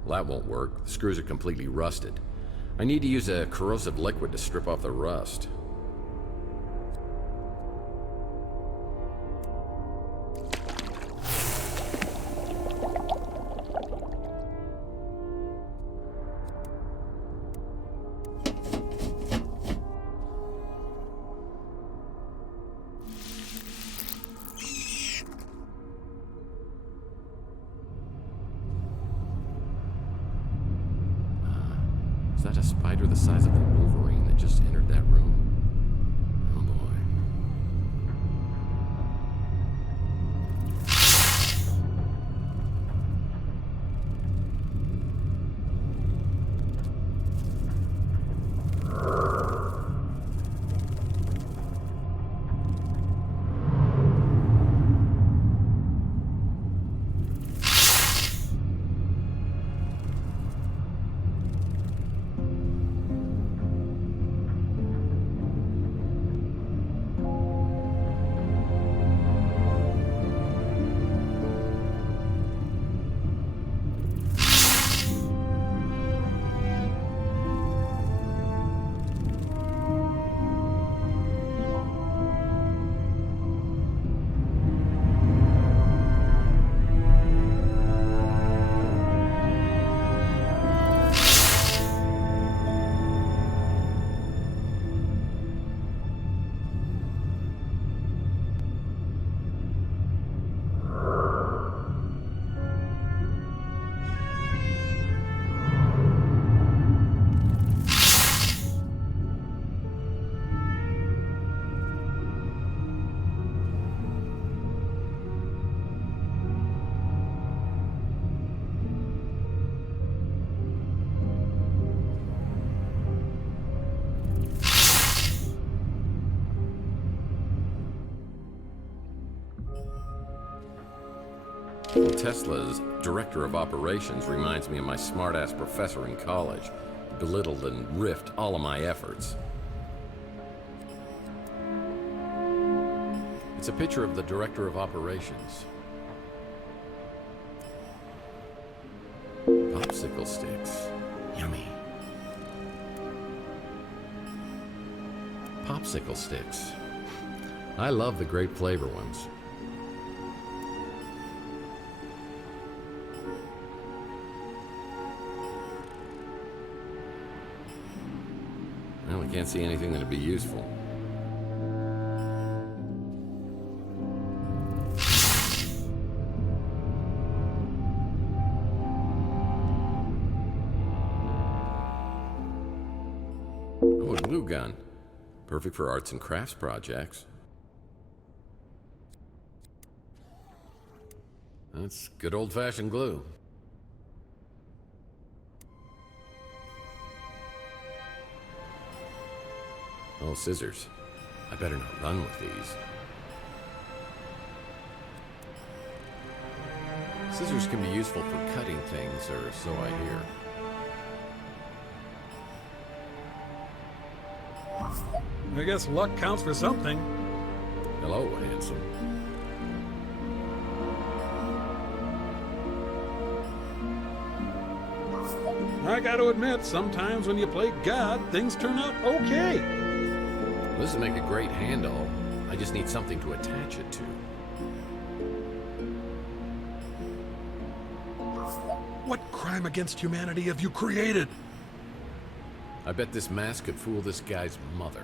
That won't work. The screws are completely rusted. I need to use a corrosive liquid to strip off the rust. Is that a spider the size of a Wolverine that just entered that room? Oh boy. Tesla's director of operations reminds me of my smart-ass professor in college. He belittled and riffed all of my efforts. It's a picture of the director of operations. Popsicle sticks. Yummy. Popsicle sticks. I love the grape flavor ones. Well, I can't see anything that'd be useful. Oh, a glue gun. Perfect for arts and crafts projects. That's good old-fashioned glue. Oh, scissors. I better not run with these. Scissors can be useful for cutting things, or so I hear. I guess luck counts for something. Hello, handsome. I gotta admit, sometimes when you play God, things turn out okay. This would make a great handle. I just need something to attach it to. What crime against humanity have you created? I bet this mask could fool this guy's mother.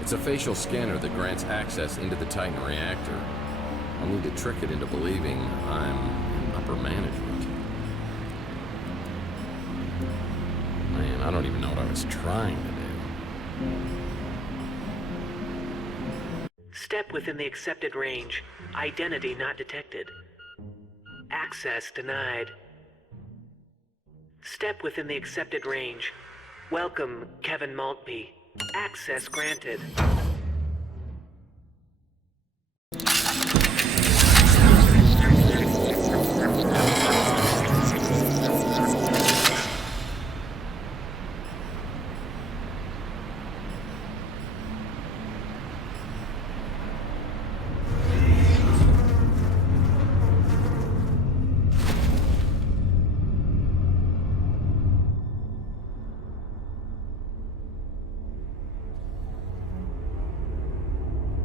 It's a facial scanner that grants access into the Titan reactor. I'll need to trick it into believing I'm in upper management. Man, I don't even know what I was trying to do. Step within the accepted range. Identity not detected. Access denied. Step within the accepted range. Welcome, Kevin Maltby. Access granted.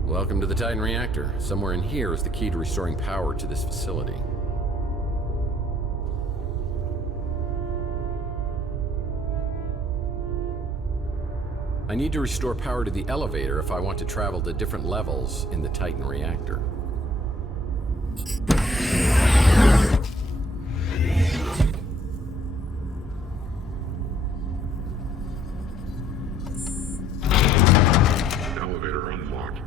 Welcome to the Titan reactor. Somewhere in here is the key to restoring power to this facility. I need to restore power to the elevator if I want to travel to different levels in the Titan reactor. Elevator unlocked.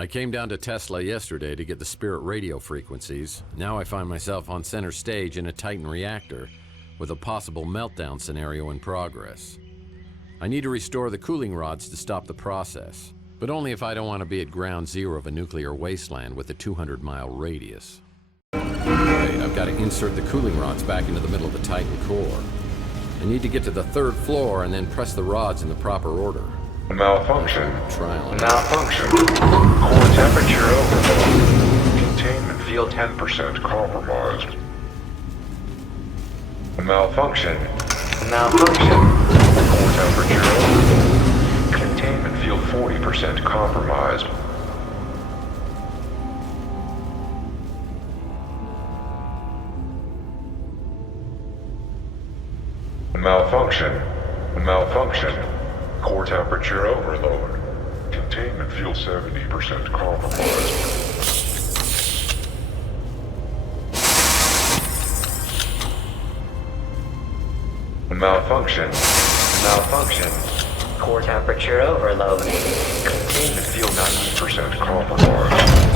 I came down to Tesla yesterday to get the Spirit radio frequencies. Now I find myself on center stage in a Titan reactor with a possible meltdown scenario in progress. I need to restore the cooling rods to stop the process, but only if I don't want to be at ground zero of a nuclear wasteland with a 200-mile radius. Okay, I've got to insert the cooling rods back into the middle of the Titan core. I need to get to the 3rd floor and then press the rods in the proper order. Malfunction. Trial. Malfunction. Core temperature overload. Containment field 10% compromised. Malfunction. Malfunction. Core temperature overload. Containment field 40% compromised. Malfunction. Malfunction. Core temperature overload. Containment field 70% compromised. Malfunction. Malfunction. Core temperature overload. Containment field 90% compromised.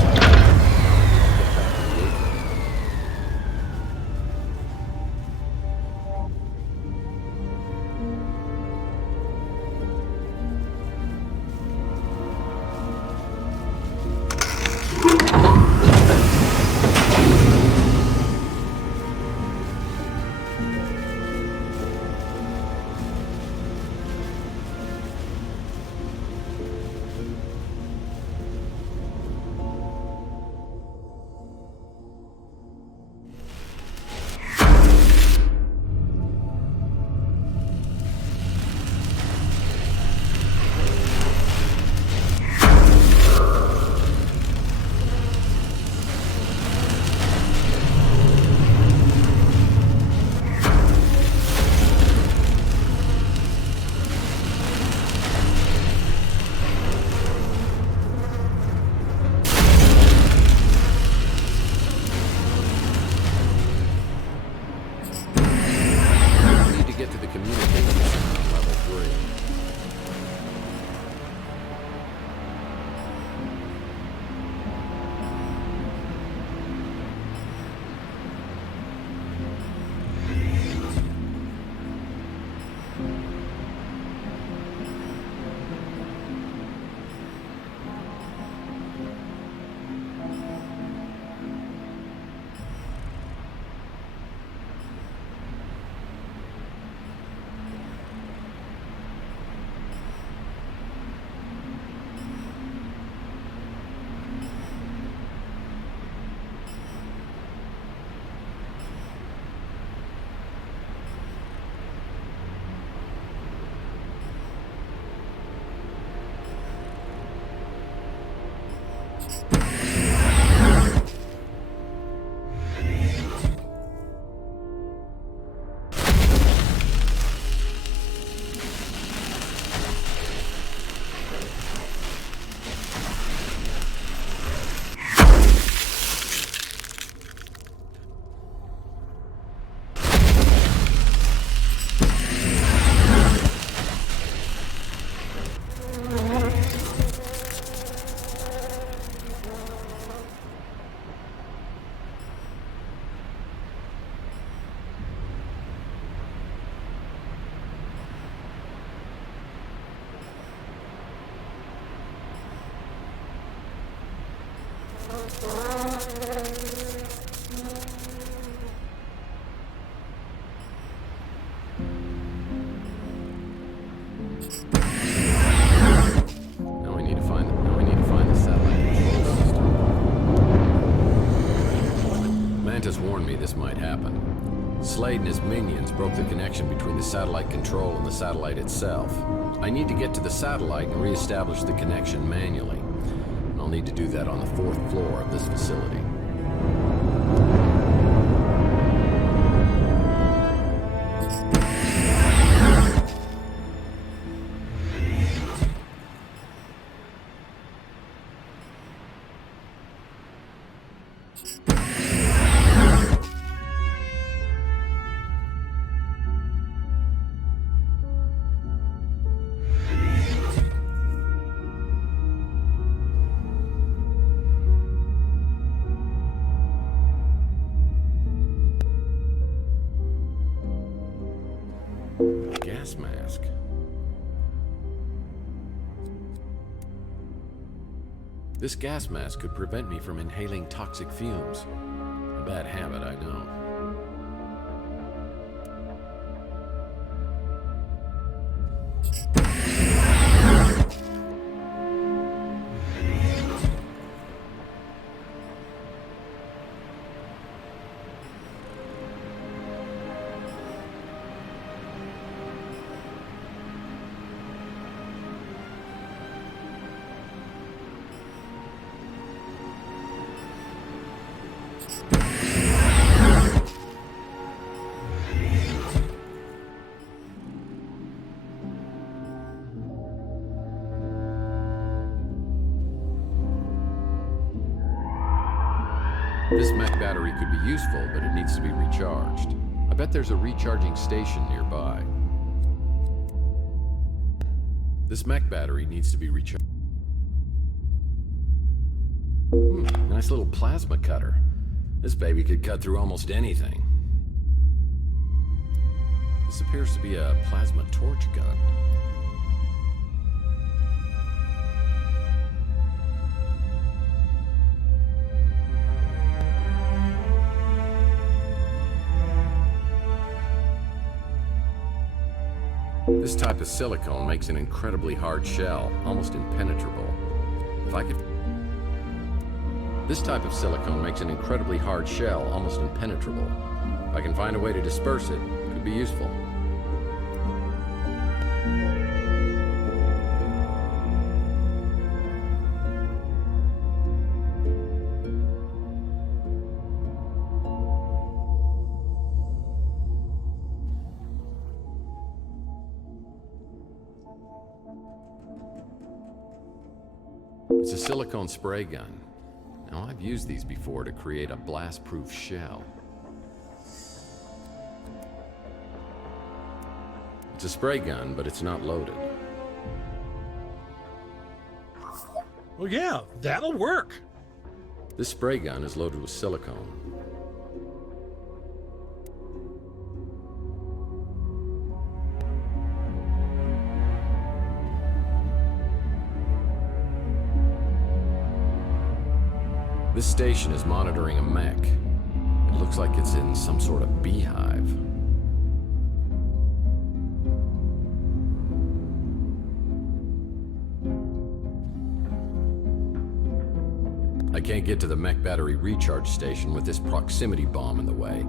Now we need to find the satellite control system. Mantis warned me this might happen. Slade and his minions broke the connection between the satellite control and the satellite itself. I need to get to the satellite and re-establish the connection manually. And I'll need to do that on the 4th floor of this facility. gas mask. This gas mask could prevent me from inhaling toxic fumes. A bad habit, I know. This mech battery could be useful, but it needs to be recharged. I bet there's a recharging station nearby. This mech battery needs to be recharged. Nice little plasma cutter. This baby could cut through almost anything. This appears to be a plasma torch gun. This type of silicone makes an incredibly hard shell, almost impenetrable. This type of silicone makes an incredibly hard shell, almost impenetrable. If I can find a way to disperse it, it could be useful. It's a silicone spray gun. Now, I've used these before to create a blast-proof shell. It's a spray gun, but it's not loaded. Well, yeah, that'll work. This spray gun is loaded with silicone. This station is monitoring a mech. It looks like it's in some sort of beehive. I can't get to the mech battery recharge station with this proximity bomb in the way.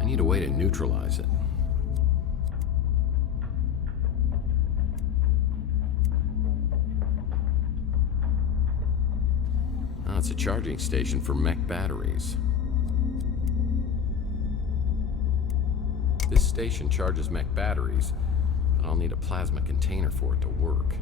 I need a way to neutralize it. It's a charging station for mech batteries. This station charges mech batteries, but I'll need a plasma container for it to work.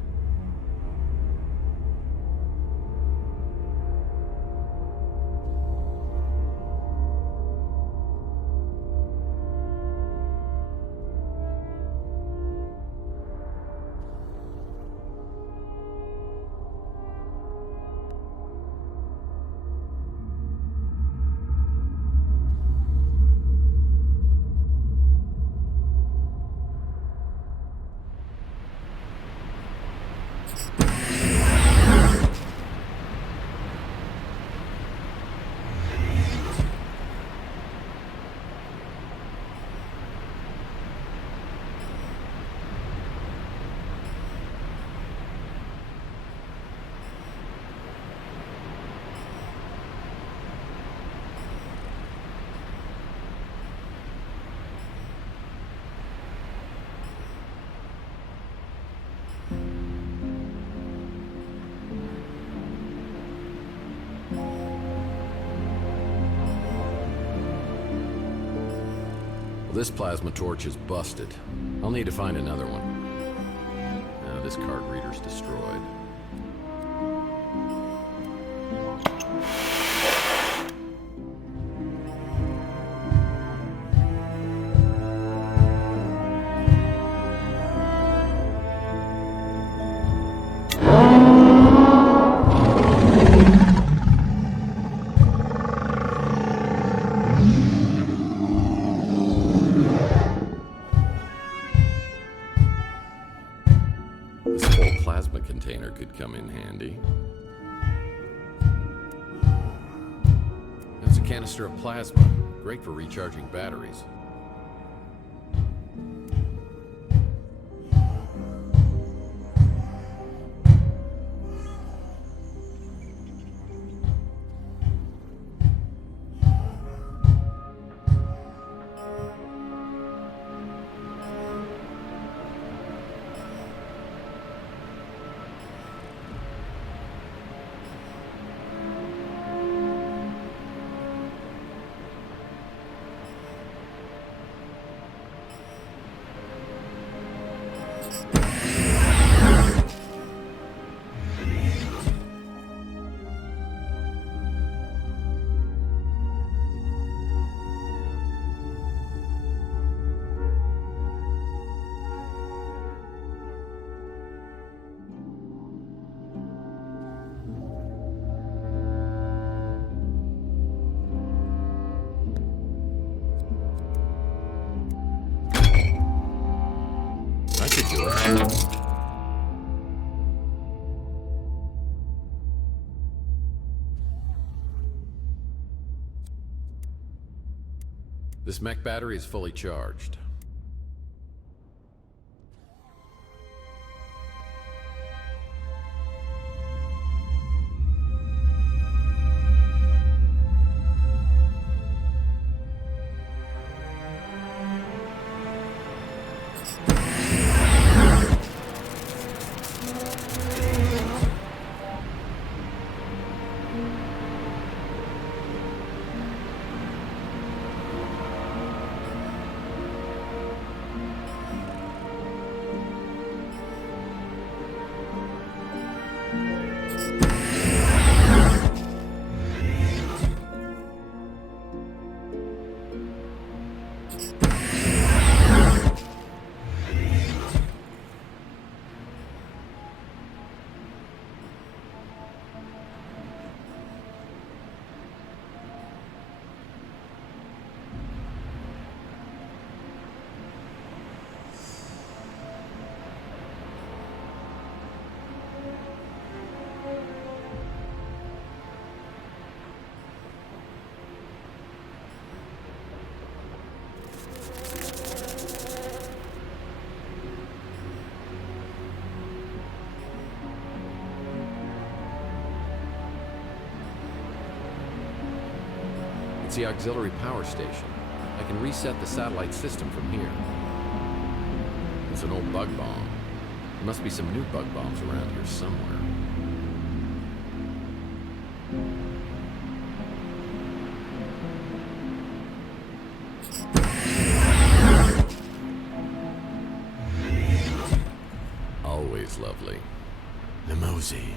This plasma torch is busted. I'll need to find another one. Now, this card reader's destroyed. canister of plasma. Great for recharging batteries. This mech battery is fully charged. It's the auxiliary power station. I can reset the satellite system from here. It's an old bug bomb. There must be some new bug bombs around here somewhere. Always lovely. Nemosi.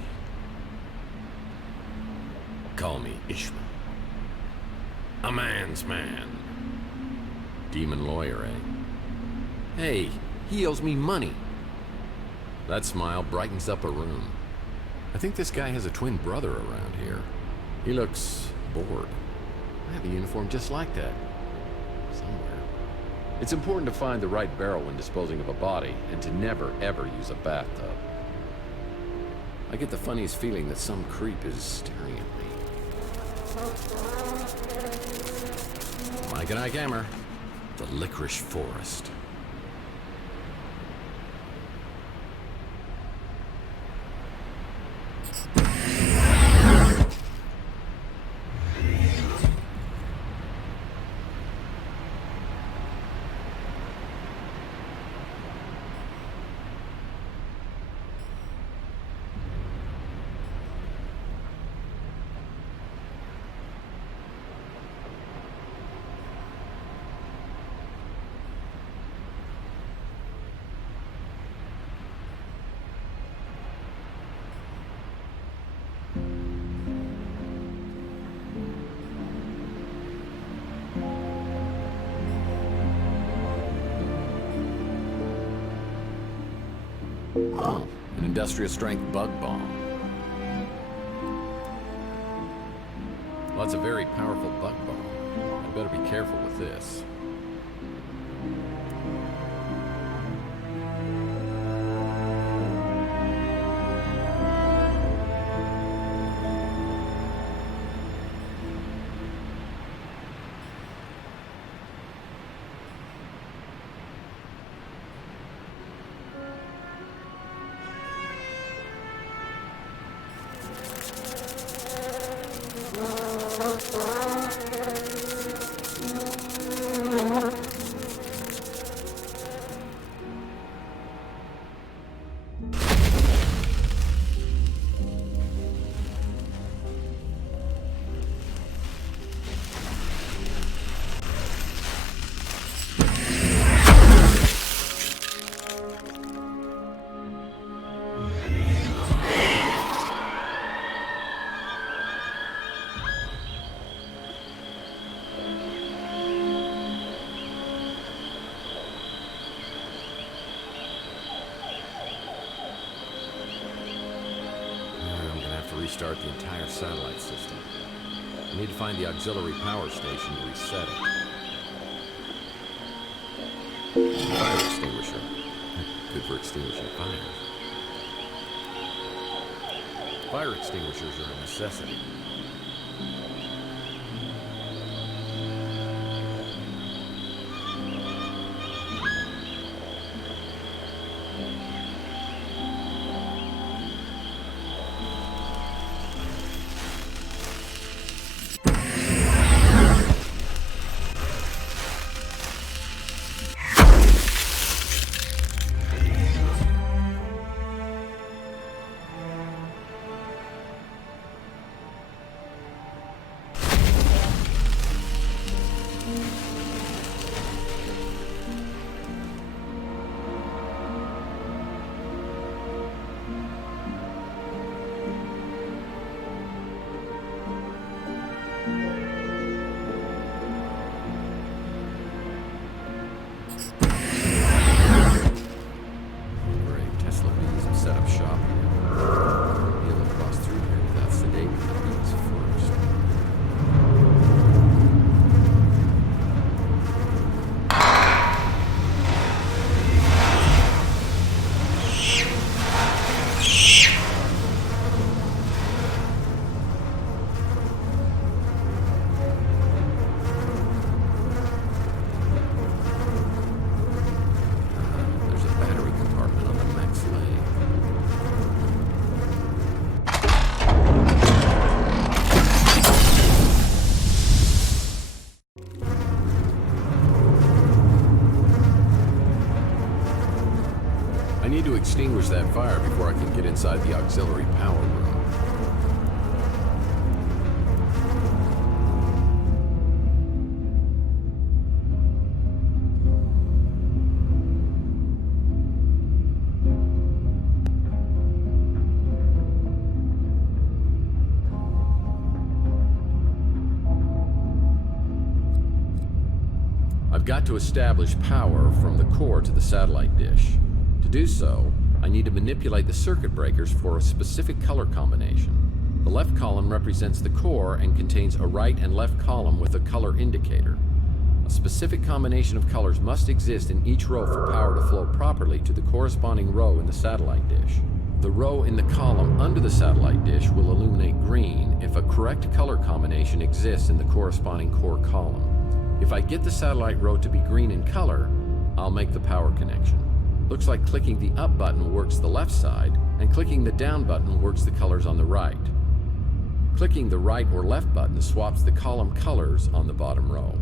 Call me Ishmael. A man's man. Demon lawyer, eh? Hey, he owes me money. That smile brightens up a room. I think this guy has a twin brother around here. He looks bored. I have a uniform just like that. Somewhere. It's important to find the right barrel when disposing of a body, and to never, ever use a bathtub. I get the funniest feeling that some creep is staring at me. Mike and Ike Hammer, the Licorice Forest. Oh, an industrial-strength bug bomb. Well, that's a very powerful bug bomb. I better be careful with this. Restart the entire satellite system. I need to find the auxiliary power station to reset it. Fire extinguisher. Good for extinguishing fires. Fire extinguishers are a necessity. Extinguish that fire before I can get inside the auxiliary power room. I've got to establish power from the core to the satellite dish. To do so, I need to manipulate the circuit breakers for a specific color combination. The left column represents the core and contains a right and left column with a color indicator. A specific combination of colors must exist in each row for power to flow properly to the corresponding row in the satellite dish. The row in the column under the satellite dish will illuminate green if a correct color combination exists in the corresponding core column. If I get the satellite row to be green in color, I'll make the power connection. Looks like clicking the up button works the left side, and clicking the down button works the colors on the right. Clicking the right or left button swaps the column colors on the bottom row.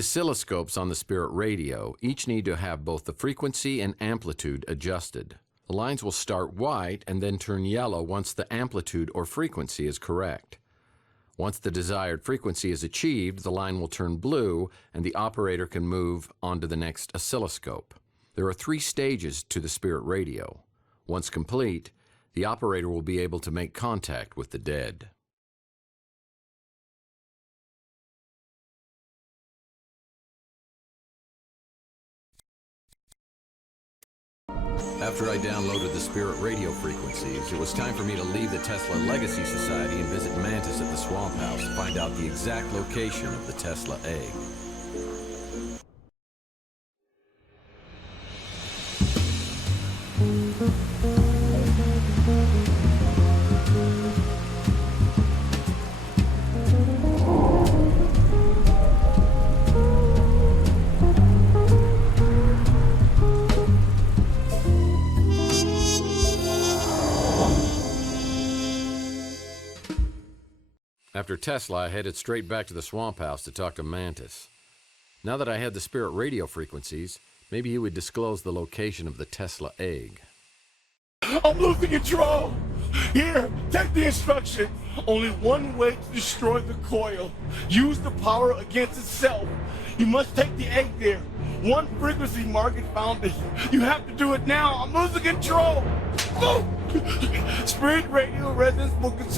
oscilloscopes on the Spirit radio each need to have both the frequency and amplitude adjusted. The lines will start white and then turn yellow once the amplitude or frequency is correct. Once the desired frequency is achieved, the line will turn blue and the operator can move on to the next oscilloscope. There are 3 stages to the Spirit radio. Once complete, the operator will be able to make contact with the dead. After I downloaded the Spirit radio frequencies, it was time for me to leave the Tesla Legacy Society and visit Mantis at the Swamp House to find out the exact location of the Tesla egg. After Tesla, I headed straight back to the Swamp House to talk to Mantis. Now that I had the Spirit radio frequencies, maybe he would disclose the location of the Tesla egg. I'm losing control! Here, take the instruction. Only one way to destroy the coil. Use the power against itself. You must take the egg there. One frequency Margaret found it. You have to do it now. I'm losing control! Oh! Spirit radio resonance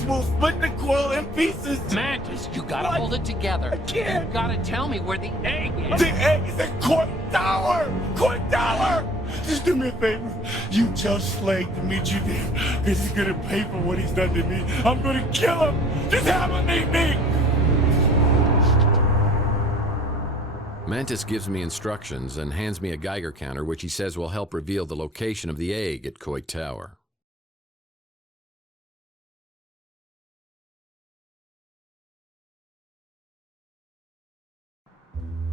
will split the coil in pieces. Mantis, you gotta hold it together. I can't. You gotta tell me where the egg is. The egg is at Court Tower! Court Tower! Just do me a favor. You tell Slade to meet you there, because he's gonna pay for what he's done to me. I'm gonna kill him. Just have him meet me. Mantis gives me instructions and hands me a Geiger counter, which he says will help reveal the location of the egg at Coit Tower.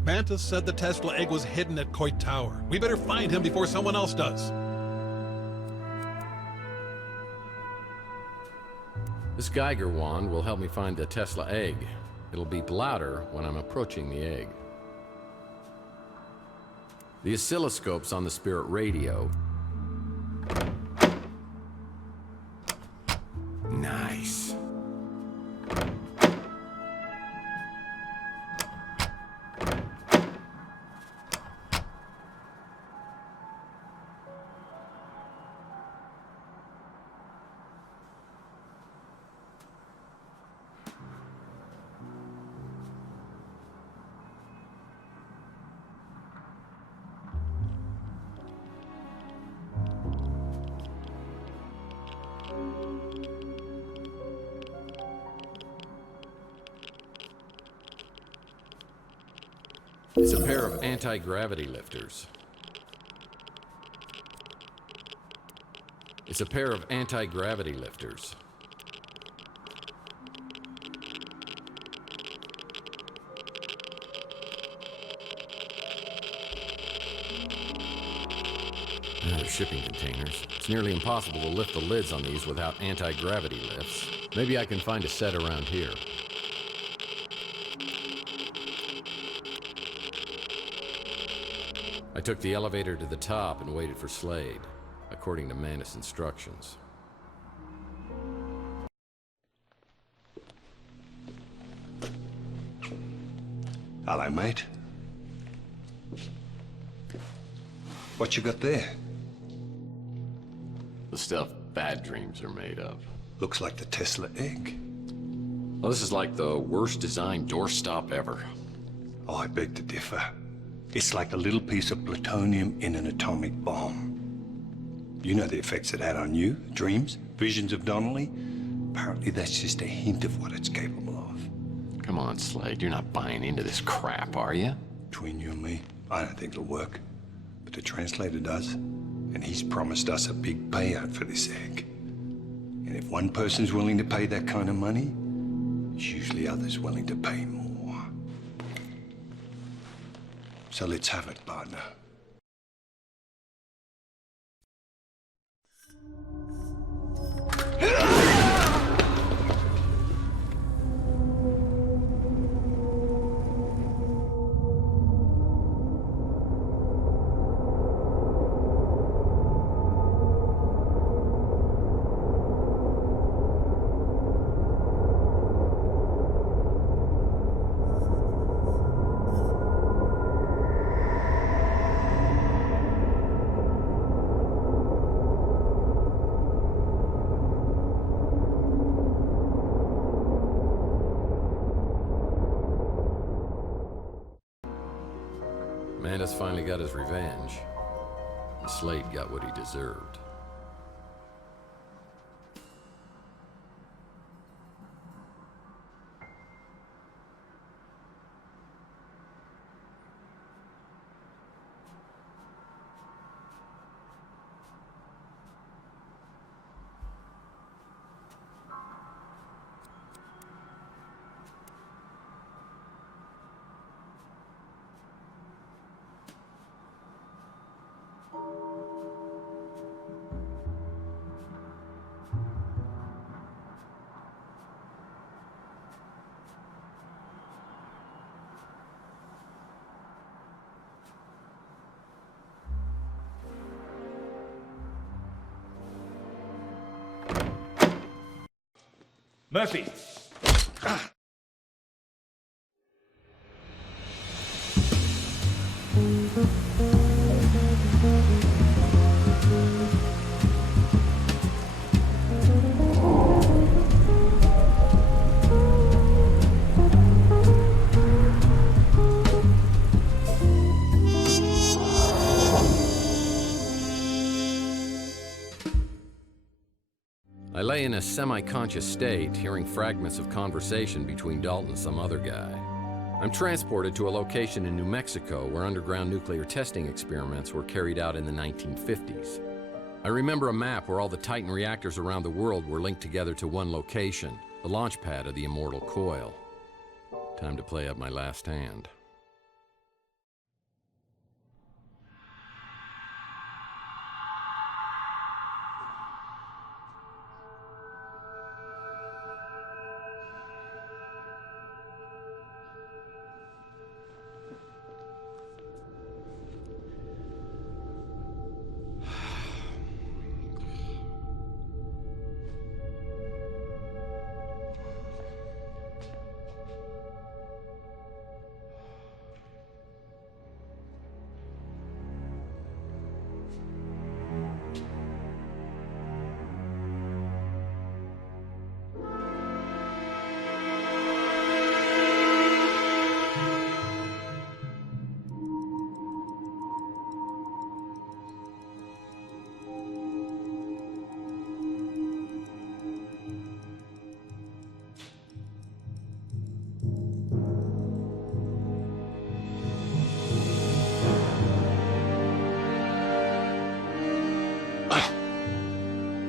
Mantis said the Tesla egg was hidden at Coit Tower. We better find him before someone else does. This Geiger wand will help me find the Tesla egg. It'll beep louder when I'm approaching the egg. The oscilloscopes on the Spirit radio. Nice. It's a pair of anti-gravity lifters. It's a pair of anti-gravity lifters. They're shipping containers. It's nearly impossible to lift the lids on these without anti-gravity lifts. Maybe I can find a set around here. I took the elevator to the top and waited for Slade, according to Mantis' instructions. Hello, mate. What you got there? The stuff bad dreams are made of. Looks like the Tesla egg. Well, this is like the worst designed doorstop ever. Oh, I beg to differ. It's like a little piece of plutonium in an atomic bomb. You know the effects it had on you, dreams, visions of Donnelly? Apparently that's just a hint of what it's capable of. Come on, Slade, you're not buying into this crap, are you? Between you and me, I don't think it'll work. But the translator does, and he's promised us a big payout for this egg. And if one person's willing to pay that kind of money, there's usually others willing to pay more. So let's have it, partner. Mantis finally got his revenge, and Slade got what he deserved. Murphy! I lay in a semi-conscious state, hearing fragments of conversation between Dalton and some other guy. I'm transported to a location in New Mexico where underground nuclear testing experiments were carried out in the 1950s. I remember a map where all the Titan reactors around the world were linked together to one location, the launch pad of the Immortal Coil. Time to play up my last hand.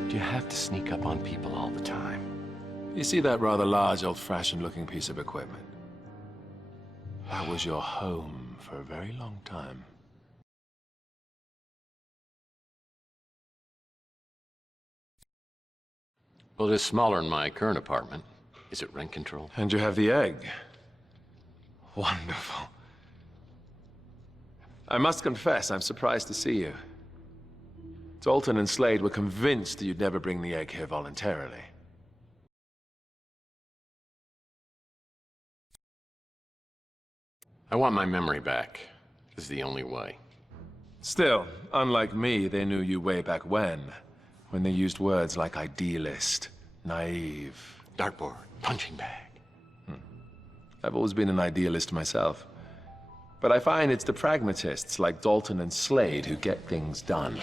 Do you have to sneak up on people all the time? You see that rather large, old-fashioned looking piece of equipment? That was your home for a very long time. Well, it is smaller than my current apartment. Is it rent control? And you have the egg. Wonderful. I must confess, I'm surprised to see you. Dalton and Slade were convinced that you'd never bring the egg here voluntarily. I want my memory back. This is the only way. Still, unlike me, they knew you way back when they used words like idealist, naive. Dartboard, punching bag. I've always been an idealist myself. But I find it's the pragmatists like Dalton and Slade who get things done.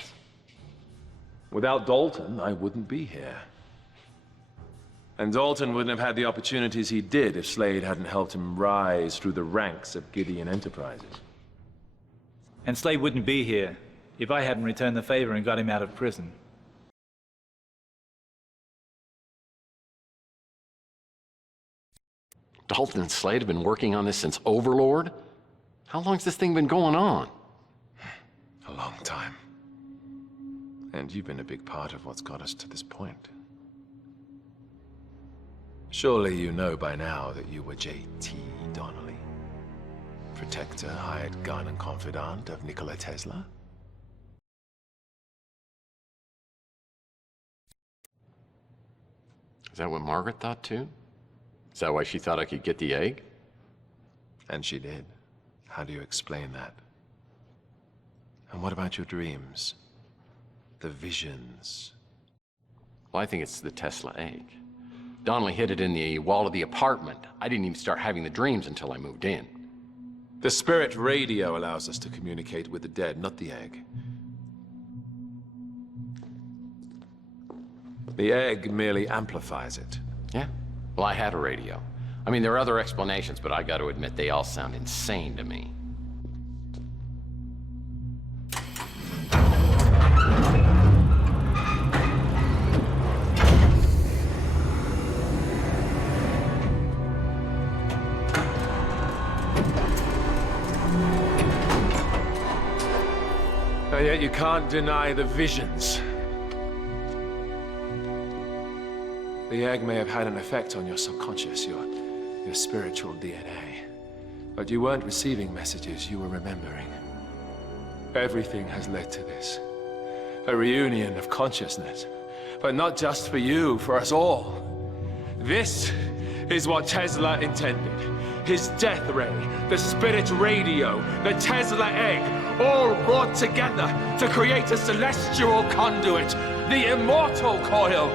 Without Dalton, I wouldn't be here. And Dalton wouldn't have had the opportunities he did if Slade hadn't helped him rise through the ranks of Gideon Enterprises. And Slade wouldn't be here if I hadn't returned the favor and got him out of prison. Dalton and Slade have been working on this since Overlord? How long's this thing been going on? A long time. And you've been a big part of what's got us to this point. Surely you know by now that you were J.T. Donnelly, protector, hired gun, and confidant of Nikola Tesla? Is that what Margaret thought too? Is that why she thought I could get the egg? And she did. How do you explain that? And what about your dreams? The visions? Well, I think it's the Tesla egg. Donnelly hid it in the wall of the apartment. I didn't even start having the dreams until I moved in. The spirit radio allows us to communicate with the dead, not the egg. The egg merely amplifies it. Yeah? Well, I had a radio. I mean, there are other explanations, but I got to admit, they all sound insane to me. And yet you can't deny the visions. The egg may have had an effect on your subconscious, your spiritual DNA. But you weren't receiving messages, you were remembering. Everything has led to this. A reunion of consciousness. But not just for you, for us all. This is what Tesla intended. His death ray, the spirit radio, the Tesla egg, all brought together to create a celestial conduit, the immortal coil,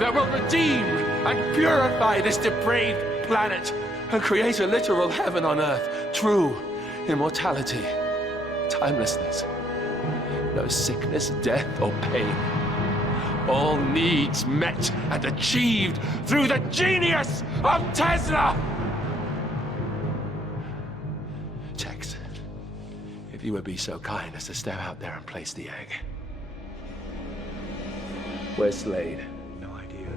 that will redeem and purify this depraved planet and create a literal heaven on earth, true immortality, timelessness, no sickness, death, or pain. All needs met and achieved through the genius of Tesla! Tex, if you would be so kind as to step out there and place the egg. Where's Slade? No idea.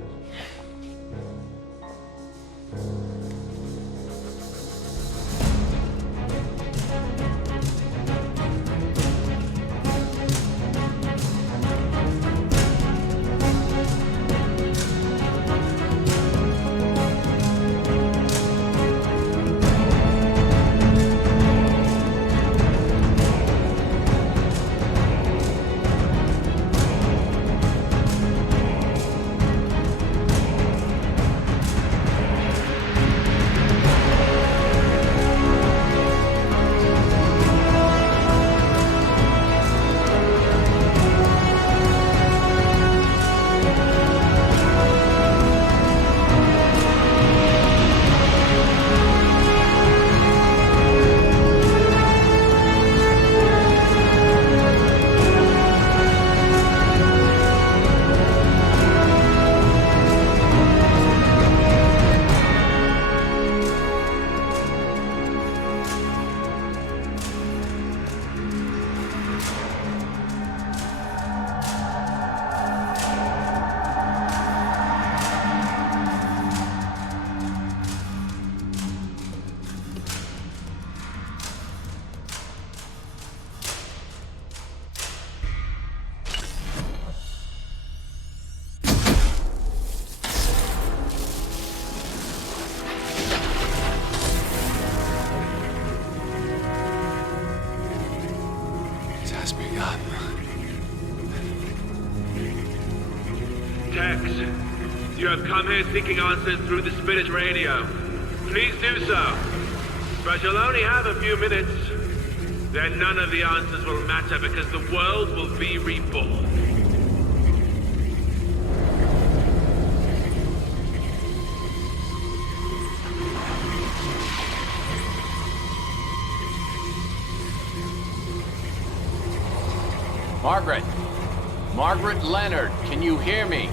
Tex, you have come here seeking answers through the spirit radio. Please do so. But you'll only have a few minutes. Then none of the answers will matter because the world will be reborn. Margaret! Margaret Leonard, can you hear me?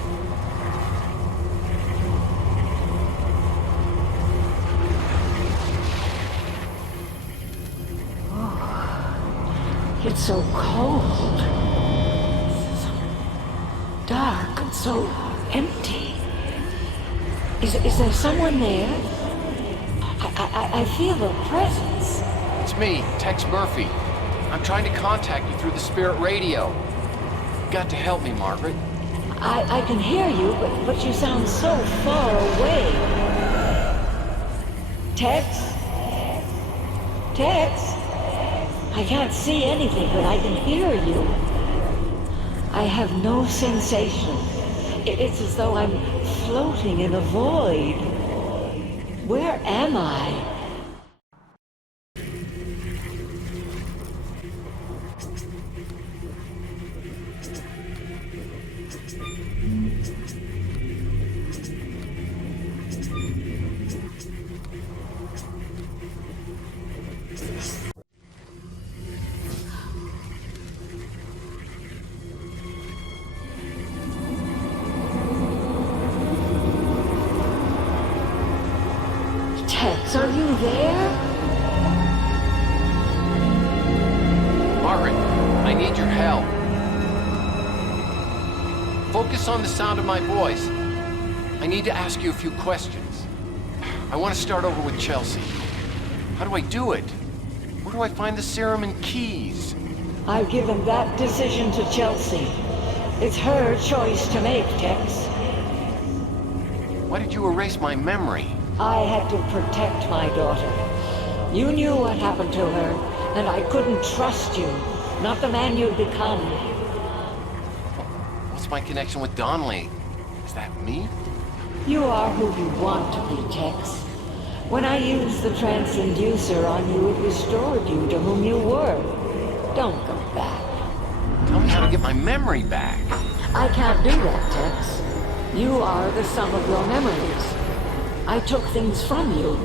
It's so cold. So dark and so empty. Is there someone there? I feel a presence. It's me, Tex Murphy. I'm trying to contact you through the spirit radio. You've got to help me, Margaret. I can hear you, but you sound so far away. Tex? Tex? I can't see anything, but I can hear you. I have no sensation. It's as though I'm floating in a void. Where am I? Tex, are you there? Margaret, I need your help. Focus on the sound of my voice. I need to ask you a few questions. I want to start over with Chelsea. How do I do it? Where do I find the serum and keys? I've given that decision to Chelsea. It's her choice to make, Tex. Why did you erase my memory? I had to protect my daughter. You knew what happened to her, and I couldn't trust you. Not the man you'd become. What's my connection with Donnelly? Is that me? You are who you want to be, Tex. When I used the transducer on you, it restored you to whom you were. Don't go back. Tell me how to get my memory back. I can't do that, Tex. You are the sum of your memories. I took things from you.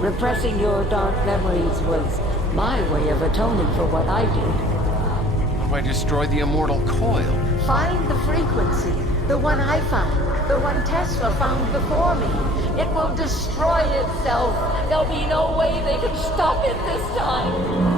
Repressing your dark memories was my way of atoning for what I did. How do I destroy the immortal coil? Find the frequency. The one I found. The one Tesla found before me. It will destroy itself. There'll be no way they can stop it this time.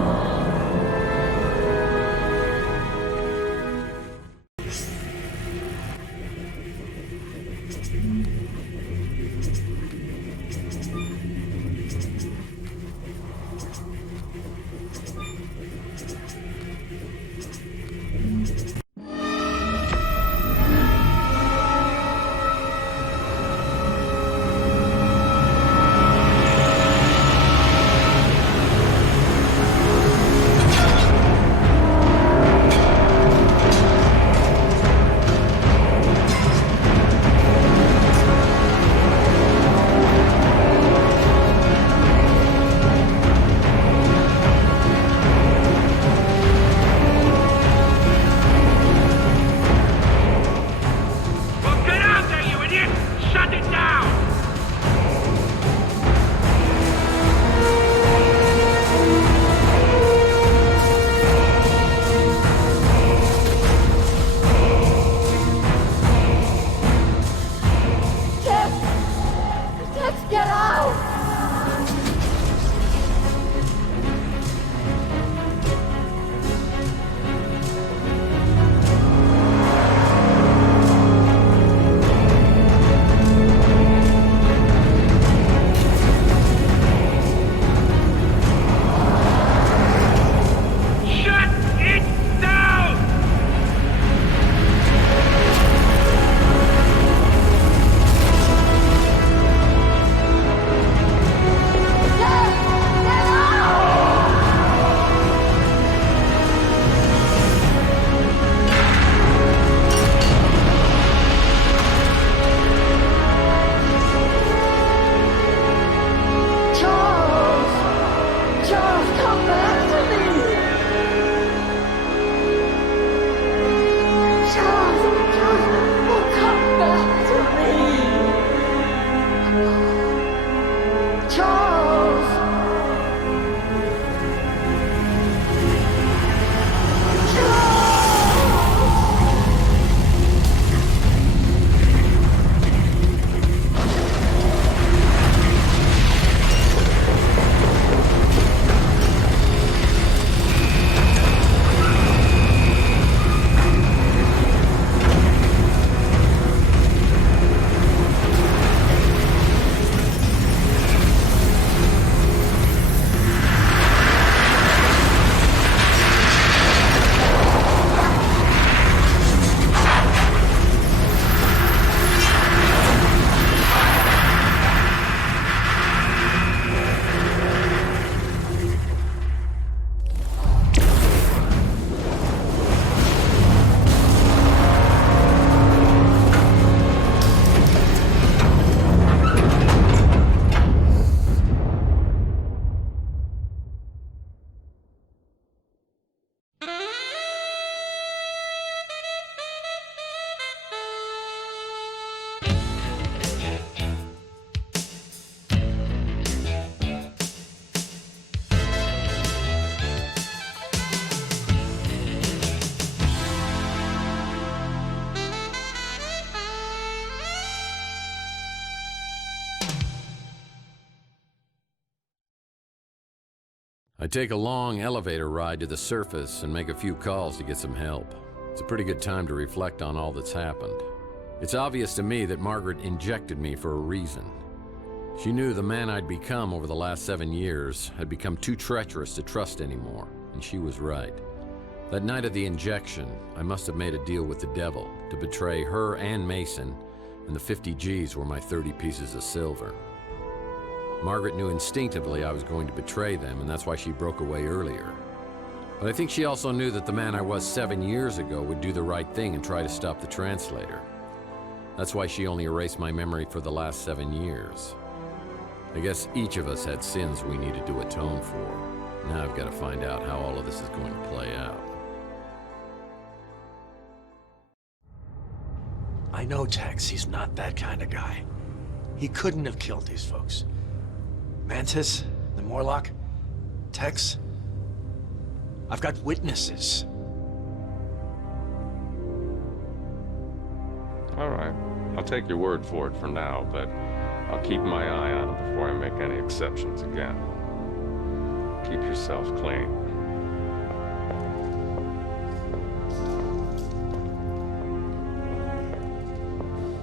I take a long elevator ride to the surface and make a few calls to get some help. It's a pretty good time to reflect on all that's happened. It's obvious to me that Margaret injected me for a reason. She knew the man I'd become over the last 7 years had become too treacherous to trust anymore, and she was right. That night of the injection, I must have made a deal with the devil to betray her and Mason, and the 50 G's were my 30 pieces of silver. Margaret knew instinctively I was going to betray them, and that's why she broke away earlier. But I think she also knew that the man I was 7 years ago would do the right thing and try to stop the translator. That's why she only erased my memory for the last 7 years. I guess each of us had sins we needed to atone for. Now I've got to find out how all of this is going to play out. I know Tex, he's not that kind of guy. He couldn't have killed these folks. Mantis, the Morlock, Tex. I've got witnesses. All right. I'll take your word for it for now, but I'll keep my eye on it before I make any exceptions again. Keep yourself clean.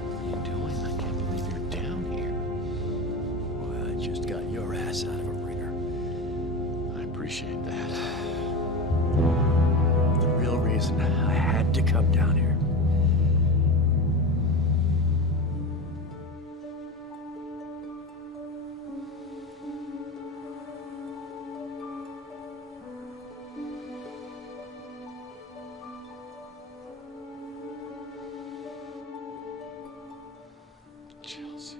What are you doing? I can't believe you're down here. Well, I just got your ass out of a ringer. I appreciate that. The real reason I had to come down here. Chelsea.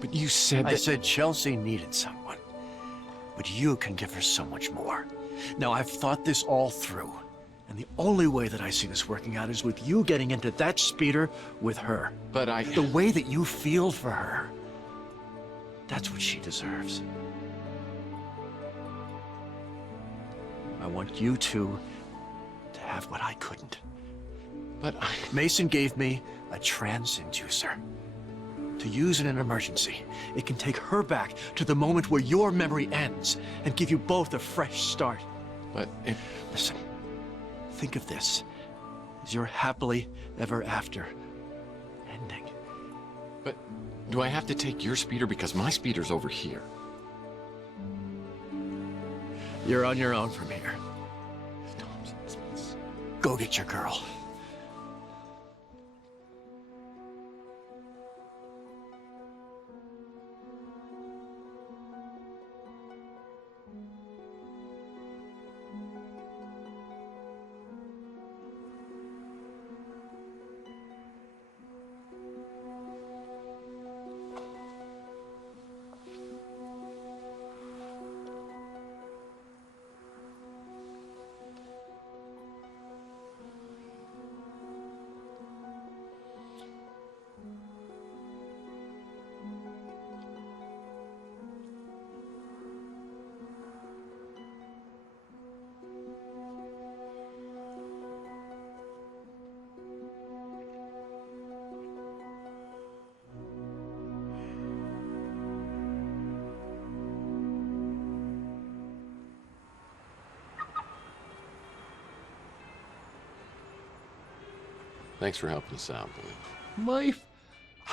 But you said I said Chelsea needed someone. But you can give her so much more. Now, I've thought this all through. And the only way that I see this working out is with you getting into that speeder with her. But the way that you feel for her. That's what she deserves. I want you two to have what I couldn't. But Mason gave me a trans-inducer. To use in an emergency. It can take her back to the moment where your memory ends and give you both a fresh start. But Listen, think of this as your happily ever after ending. But do I have to take your speeder because my speeder's over here? You're on your own from here. Go get your girl. Thanks for helping us out, Billy. Life,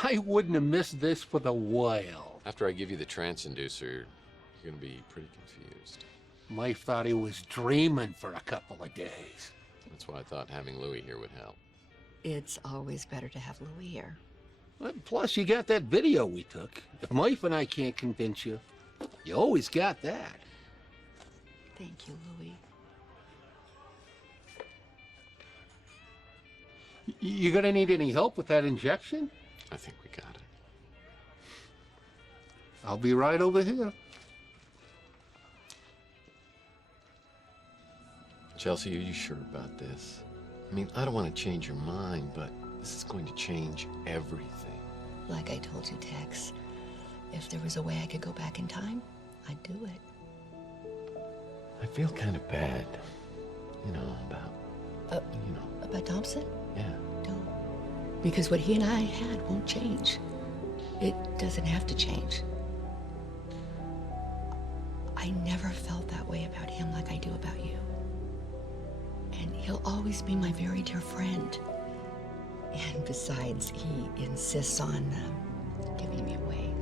I wouldn't have missed this for the while. After I give you the trans-inducer, you're gonna be pretty confused. Life thought he was dreaming for a couple of days. That's why I thought having Louis here would help. It's always better to have Louis here. Well, plus, you got that video we took. If Life and I can't convince you, you always got that. Thank you, Louis. You gonna need any help with that injection? I think we got it. I'll be right over here. Chelsea, are you sure about this? I mean, I don't want to change your mind, but this is going to change everything. Like I told you, Tex, if there was a way I could go back in time, I'd do it. I feel kind of bad, you know, about, About Thompson? Yeah. Don't. Because what he and I had won't change. It doesn't have to change. I never felt that way about him like I do about you. And he'll always be my very dear friend. And besides, he insists on giving me away.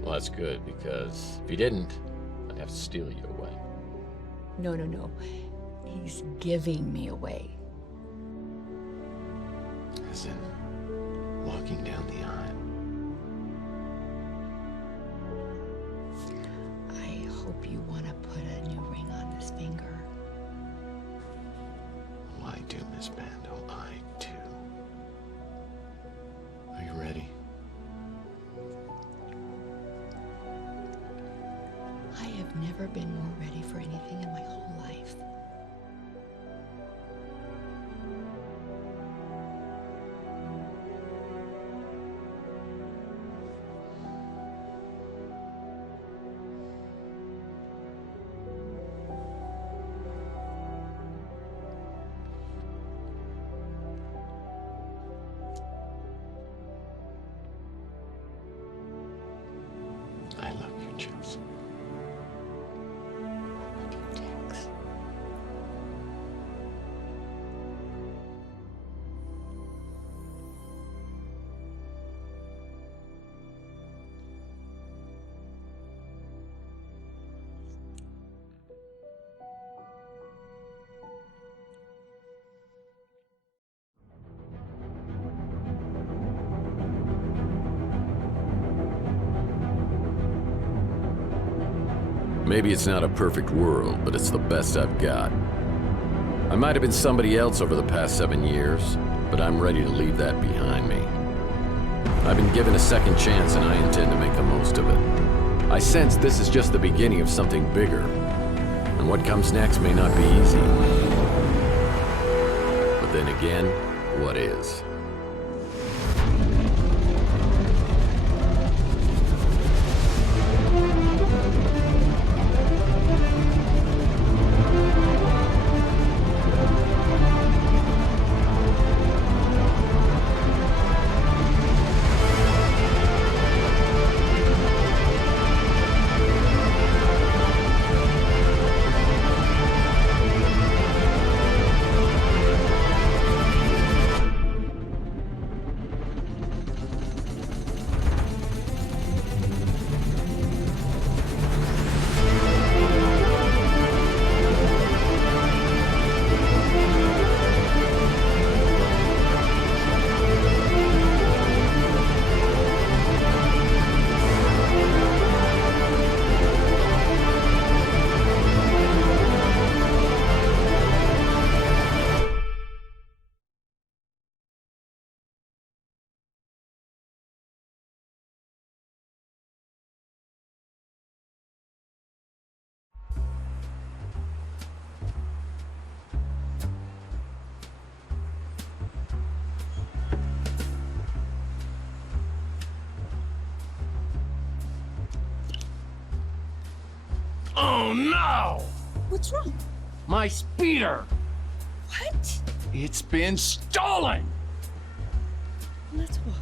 Well, that's good, because if he didn't, I'd have to steal you away. No. He's giving me away. As in, walking down the aisle. I hope you want to put a new ring on this finger. Oh, I do, Miss Bando, I do. Are you ready? I have never been more ready for anything in my whole life. I love you, Chelsea. Tex. Maybe it's not a perfect world, but it's the best I've got. I might have been somebody else over the past 7 years, but I'm ready to leave that behind me. I've been given a second chance, and I intend to make the most of it. I sense this is just the beginning of something bigger, and what comes next may not be easy. But then again, what is? Oh no! What's wrong? My speeder! What? It's been stolen! Let's walk.